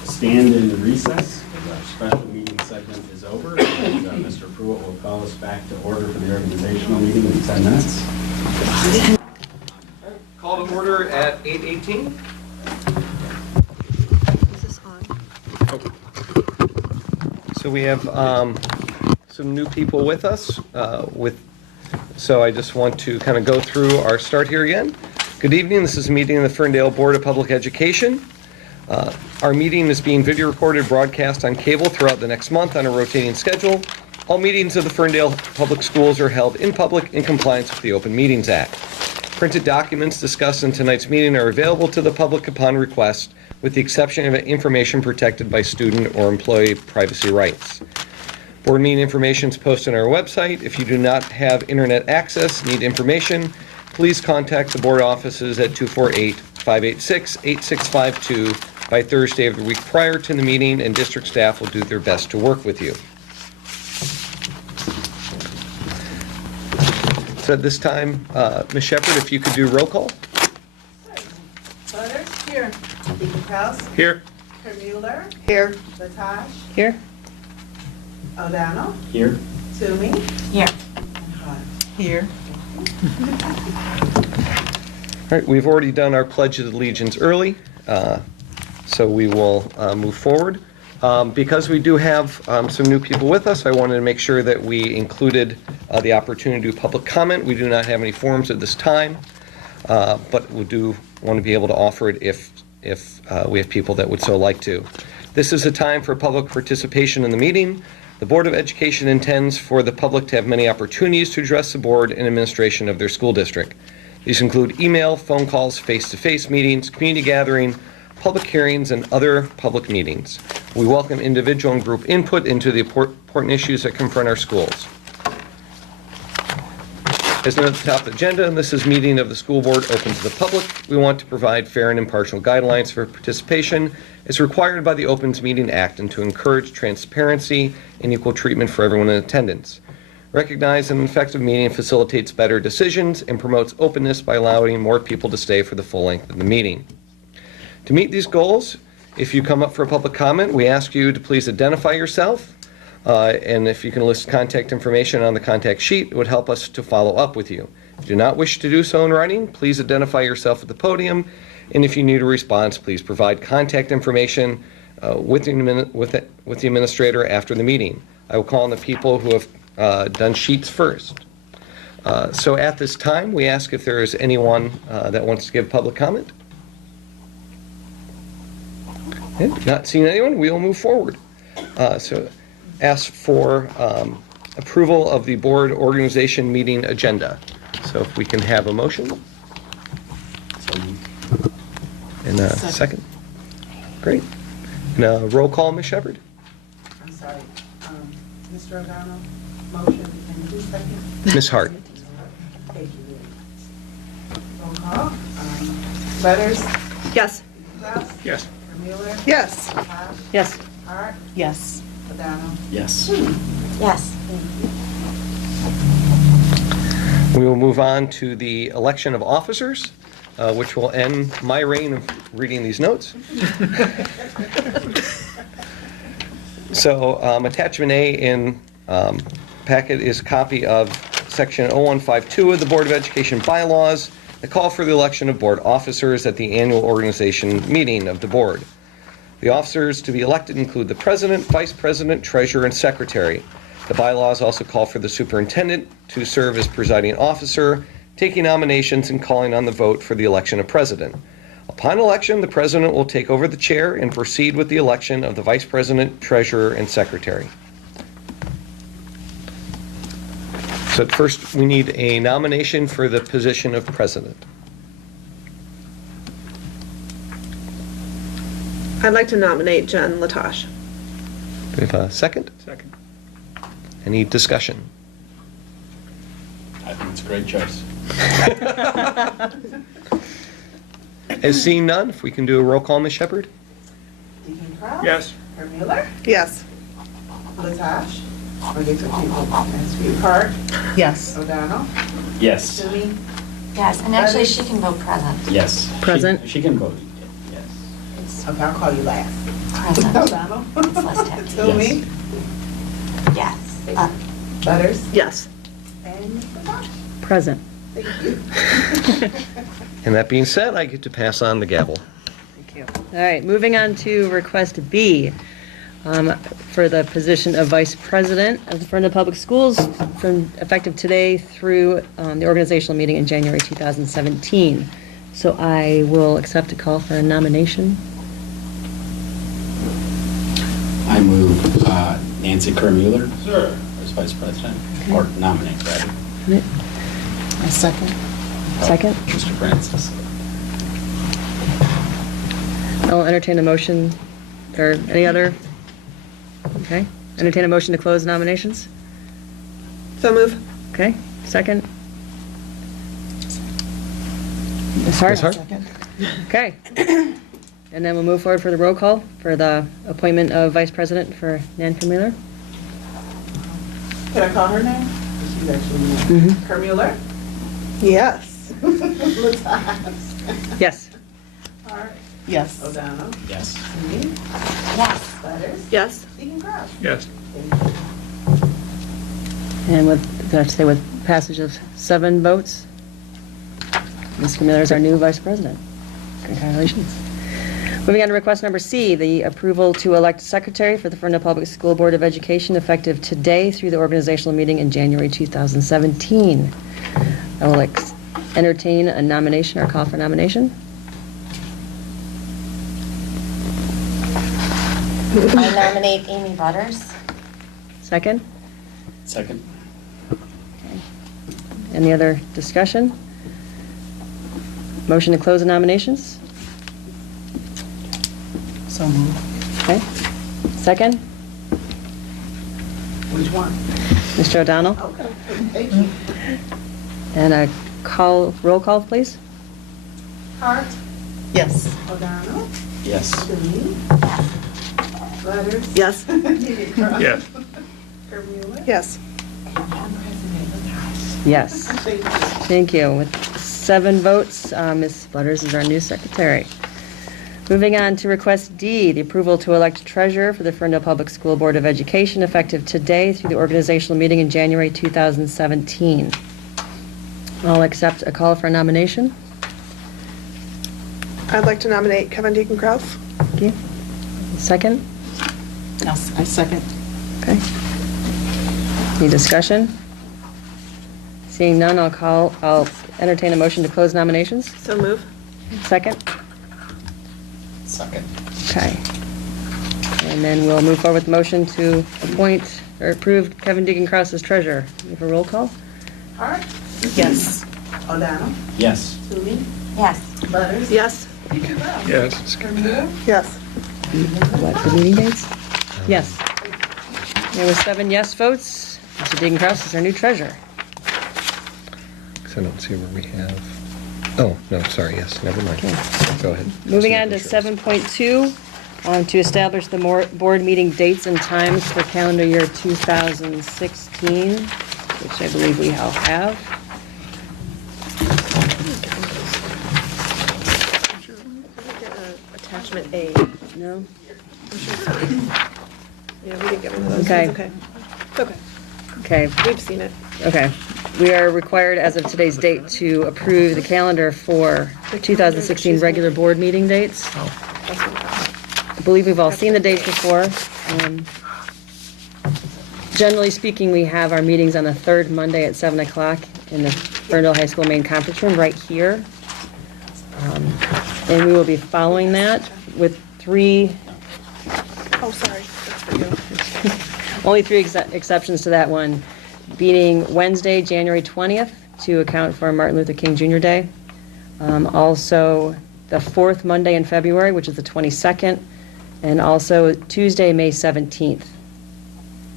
stand in recess with our special meeting segment is over, and Mr. Pruitt will call us back to order for the organizational meeting in 10 minutes. Call to order at 8:18. Is this on? So we have some new people with us. So I just want to kind of go through our start here again. Good evening. This is a meeting of the Ferndale Board of Public Education. Our meeting is being video recorded, broadcast on cable throughout the next month on a rotating schedule. All meetings of the Ferndale Public Schools are held in public in compliance with the Open Meetings Act. Printed documents discussed in tonight's meeting are available to the public upon request, with the exception of information protected by student or employee privacy rights. Board meeting information is posted on our website. If you do not have internet access, need information, please contact the board offices at 248-586-8652 by Thursday of the week prior to the meeting, and district staff will do their best to work with you. So at this time, Ms. Shepherd, if you could do roll call. Butters? Here. Deacon Kraus? Here. Mueller? Here. Latasha? Here? O'Donnell? Here. Toomey? Here. Here. All right, we've already done our Pledge of Allegiance early, so we will move forward. Because we do have some new people with us, I wanted to make sure that we included the opportunity to do public comment. We do not have any forms at this time, but we do want to be able to offer it if we have people that would so like to. This is a time for public participation in the meeting. The Board of Education intends for the public to have many opportunities to address the board and administration of their school district. These include email, phone calls, face-to-face meetings, community gathering, public hearings, and other public meetings. We welcome individual and group input into the important issues that confront our schools. As noted at the top of the agenda, this is meeting of the school board open to the public. We want to provide fair and impartial guidelines for participation as required by the Opens Meeting Act and to encourage transparency and equal treatment for everyone in attendance. Recognize that an effective meeting facilitates better decisions and promotes openness by allowing more people to stay for the full length of the meeting. To meet these goals, if you come up for a public comment, we ask you to please identify yourself, and if you can list contact information on the contact sheet, it would help us to follow up with you. If you do not wish to do so in writing, please identify yourself at the podium, and if you need a response, please provide contact information with the administrator after the meeting. I will call on the people who have done sheets first. So at this time, we ask if there is anyone that wants to give public comment. Okay, not seeing anyone, we will move forward. So ask for approval of the board organization meeting agenda. So if we can have a motion. And a second. Great. And a roll call, Ms. Shepherd. I'm sorry. Mr. O'Donnell, motion, and who's second? Ms. Hart. Thank you. Roll call. Butters? Yes. Kraus? Yes. Mueller? Yes. Latasha? Yes. Hart? Yes. O'Donnell? Yes. Yes. We will move on to the election of officers, which will end my reign of reading these notes. So attachment A in packet is a copy of section 0152 of the Board of Education bylaws that call for the election of board officers at the annual organization meeting of the board. The officers to be elected include the president, vice president, treasurer, and secretary. The bylaws also call for the superintendent to serve as presiding officer, taking nominations and calling on the vote for the election of president. Upon election, the president will take over the chair and proceed with the election of the vice president, treasurer, and secretary. So at first, we need a nomination for the position of president. I'd like to nominate Jen Latasha. Do we have a second? Second. Any discussion? I think it's a great choice. As seeing none, if we can do a roll call, Ms. Shepherd? Deacon Kraus? Yes. Mueller? Yes. Latasha? Or get some people. Ask you. Hart? Yes. O'Donnell? Yes. Toomey? Yes, and actually she can vote present. Yes. Present. She can vote. Yes. Okay, I'll call you last. Present. O'Donnell? It's less tacky. Toomey? Yes. Butters? Yes. And Mr. Bosch. Present. Thank you. And that being said, I get to pass on the gavel. Thank you. All right, moving on to request B, for the position of Vice President of the Ferndale Public Schools, from effective today through the organizational meeting in January 2017. So I will accept a call for a nomination. I move Nancy Kerr-Mueller as Vice President, or nominate, rather. A second. Second? Mr. Francis. I'll entertain a motion, or any other? Okay, entertain a motion to close nominations? So move. Okay, second? Ms. Hart? Ms. Hart? Okay. And then we'll move forward for the roll call for the appointment of Vice President for Nan Kerr-Mueller. Can I call her name? She's actually Kerr-Mueller. Yes. Lataz. Yes. Hart. Yes. O'Donnell. Yes. Me. Yes. Butters. Yes. Deacon Cross. Yes. And with, did I have to say with passage of 7 votes, Ms. Kerr-Mueller is our new Vice President. Congratulations. Moving on to request number C, the approval to elect Secretary for the Ferndale Public School Board of Education effective today through the organizational meeting in January 2017. I will entertain a nomination or call for nomination. I nominate Amy Butters. Second? Second. Any other discussion? Motion to close the nominations? So moved. Okay. Second? Which one? Mr. O'Donnell? Okay, thank you. And a roll call, please? Hart. Yes. O'Donnell. Yes. Me. Butters. Yes. Deacon Cross. Yes. Kerr-Mueller. Yes. Yes. Thank you. Thank you. With 7 votes, Ms. Butters is our new secretary. Moving on to request D, the approval to elect treasurer for the Ferndale Public School Board of Education effective today through the organizational meeting in January 2017. I'll accept a call for a nomination. I'd like to nominate Kevin Deacon Kraus. Thank you. Second? Yes, I second. Okay. Any discussion? Seeing none, I'll entertain a motion to close nominations. So move. Second? Second. Okay. And then we'll move forward with the motion to appoint or approve Kevin Deacon Kraus as treasurer. We have a roll call? Hart. Yes. O'Donnell. Yes. Toomey. Yes. Butters. Yes. Deacon Cross. Yes. Kerr-Mueller. Yes. What, the meeting dates? Yes. There were 7 yes votes. Mr. Deacon Kraus is our new treasurer. So I don't see where we have, oh, no, sorry, yes, never mind. Okay. Go ahead. Moving on to Just making sure. 7.2, to establish the board meeting dates and times for calendar year 2016, which I believe we all have. Attachment A. No? Yeah, we didn't get one of those. Okay. It's okay. It's okay. Okay. We've seen it. Okay. We are required, as of today's date, to approve the calendar for 2016 regular board meeting dates. That's what I'm talking I believe we've all seen the dates before. Generally speaking, we have our meetings on the 3rd Monday at 7 o'clock in the Ferndale High School main conference room right here. And we will be following that with 3, Oh, sorry. That's for you. only 3 exceptions to that one, being Wednesday, January 20th, to account for Martin Luther King Jr. Day. Also, the 4th Monday in February, which is the 22nd, and also Tuesday, May 17th.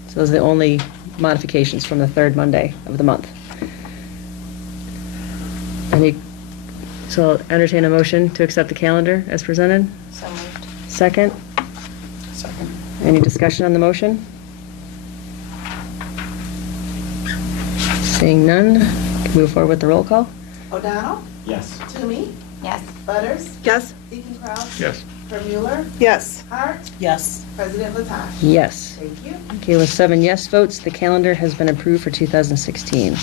So those are the only modifications from the 3rd Monday of the month. So I'll entertain a motion to accept the calendar as presented. So moved. Second? Second. Any discussion on the motion? Seeing none, move forward with the roll call. O'Donnell. Yes. Toomey. Yes. Butters, Yes? Deacon Kraus, Yes. Vermueller, Yes. Hart, Yes. President Latasha. Yes. Thank you. Okay, with 7 yes votes, the calendar has been approved for 2016.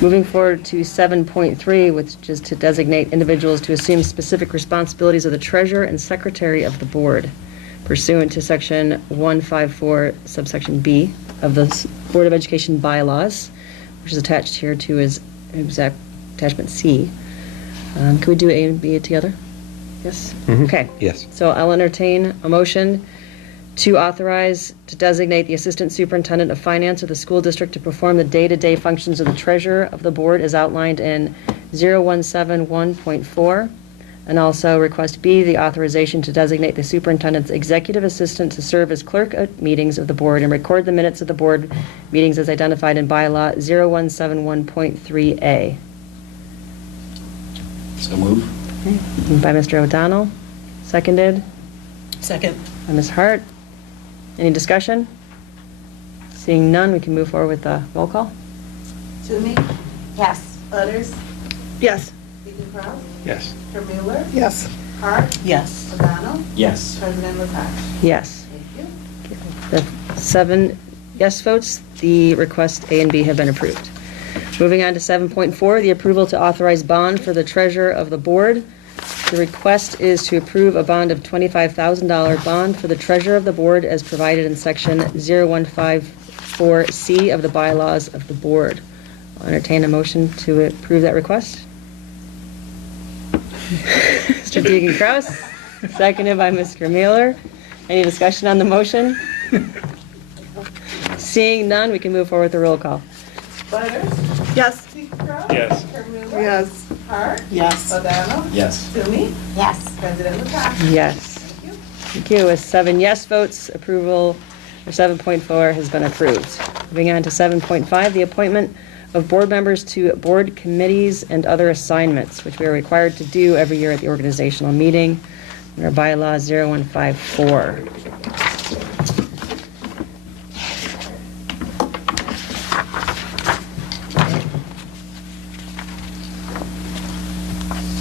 Moving forward to 7.3, which is to designate individuals to assume specific responsibilities of the treasurer and secretary of the board pursuant to section 154 subsection B of the Board of Education bylaws, which is attached here to as exact attachment C. Can we do A and B together? Yes? Okay. Yes. So I'll entertain a motion to authorize to designate the Assistant Superintendent of Finance of the school district to perform the day-to-day functions of the treasurer of the board as outlined in 0171.4, and also request B, the authorization to designate the superintendent's executive assistant to serve as clerk at meetings of the board and record the minutes of the board meetings as identified in bylaw 0171.3A. So move. Moved by Mr. O'Donnell, seconded Second. by Ms. Hart. Any discussion? Seeing none, we can move forward with the roll call. Toomey, Yes. Butters, Yes. Deacon Kraus, Yes. Vermueller, Yes. Hart, Yes. O'Donnell, Yes. President Latasha. Yes. Thank you. The 7 yes votes, the request A and B have been approved. Moving on to 7.4, the approval to authorize bond for the treasurer of the board. The request is to approve a bond of $25,000 bond for the treasurer of the board as provided in section 0154C of the bylaws of the board. I'll entertain a motion to approve that request. Mr. Deacon Kraus, seconded by Mr. Mueller. Any discussion on the motion? Seeing none, we can move forward with the roll call. Butters, Yes. Deacon Kraus, Yes. Vermueller, Yes. Hart, Yes. O'Donnell, Yes. Toomey, Yes. President Latasha. Yes. Thank you. Thank you. With 7 yes votes, approval for 7.4 has been approved. Moving on to 7.5, the appointment of board members to board committees and other assignments, which we are required to do every year at the organizational meeting under bylaw 0154.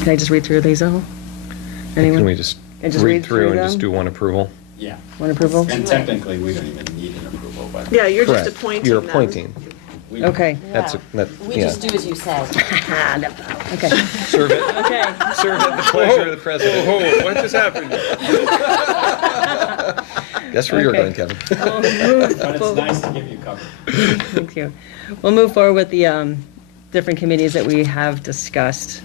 Can I just read through these all? Anyone? Can we just And just read through and them? just do one approval? Yeah. One approval? And technically, we don't even need an approval, but. Yeah, you're just Correct. appointing You're them. appointing. we- Okay. That's, that, We yeah. just do as you say. Okay. Serve it, Okay. serve at the pleasure of the president. Oh, what just happened? Guess where you're Okay. going, Kevin. We'll move- But it's nice to give you cover. Thank you. We'll move forward with the different committees that we have discussed.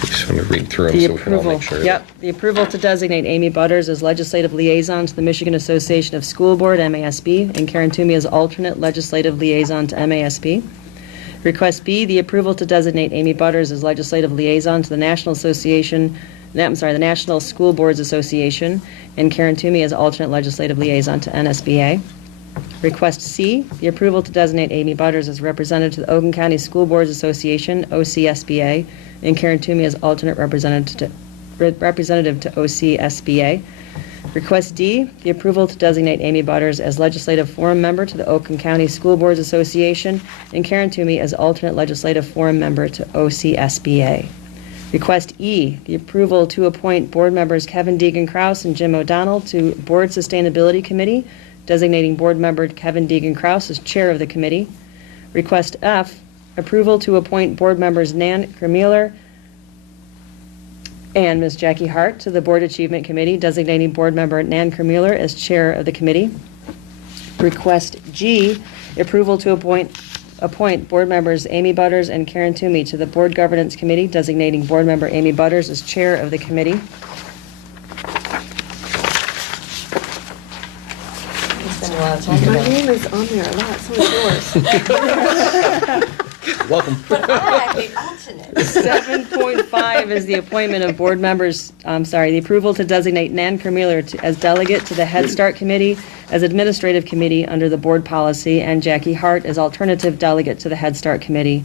Just want to read through them The so we can all approval, make sure. yep, the approval to designate Amy Butters as legislative liaison to the Michigan Association of School Board, MASB, and Karen Toomey as alternate legislative liaison to MASB. Request B, the approval to designate Amy Butters as legislative liaison to the National Association, the National School Boards Association, and Karen Toomey as alternate legislative liaison to NSBA. Request C, the approval to designate Amy Butters as representative to the Oakland County School Boards Association, OCSBA, and Karen Toomey as alternate representative to OCSBA. Request D, the approval to designate Amy Butters as legislative forum member to the Oakland County School Boards Association, and Karen Toomey as alternate legislative forum member to OCSBA. Request E, the approval to appoint board members Kevin Deegan Kraus and Jim O'Donnell to Board Sustainability Committee, designating board member Kevin Deegan Kraus as chair of the committee. Request F, approval to appoint board members Nan Kermueller and Ms. Jackie Hart to the Board Achievement Committee, designating board member Nan Kermueller as chair of the committee. Request G, approval to appoint board members Amy Butters and Karen Toomey to the Board Governance Committee, designating board member Amy Butters as chair of the committee. Spend a lot of time My together. name is on there a lot, so is yours. Welcome. But I'm the alternate. 7.5 is the appointment of board members, the approval to designate Nan Kermueller as delegate to the Head Start Committee as administrative committee under the board policy, and Jackie Hart as alternative delegate to the Head Start Committee.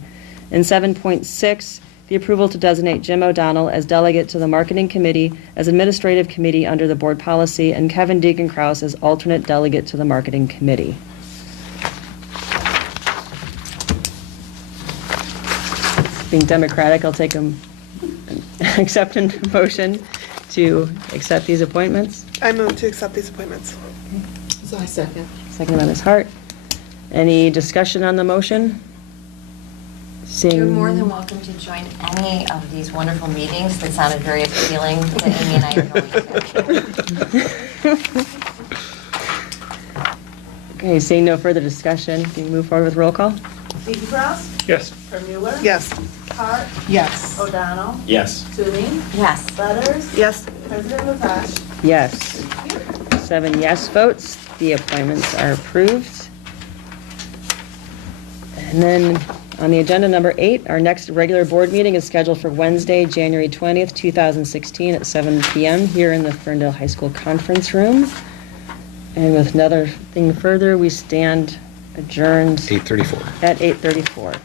And 7.6, the approval to designate Jim O'Donnell as delegate to the marketing committee as administrative committee under the board policy, and Kevin Deegan Kraus as alternate delegate to the marketing committee. being democratic, I'll take accept a motion to accept these appointments. I move to accept these appointments. So I second. Second by Ms. Hart. Any discussion on the motion? Seeing. You're more than welcome to join any of these wonderful meetings that sounded very appealing that Amy and I are going to. Okay, seeing no further discussion, can you move forward with roll call? Stephen Kraus? Yes. Mueller? Yes. Hart? Yes. O'Donnell? Yes. Toomey? Yes. Butters? Yes. President Latash? Yes. 7 yes votes, the appointments are approved. And then on the agenda, number 8, our next regular board meeting is scheduled for Wednesday, January 20th, 2016 at 7 p.m. here in the Ferndale High School Conference Room. And with another thing further, we stand adjourned 8:34. at 8:34.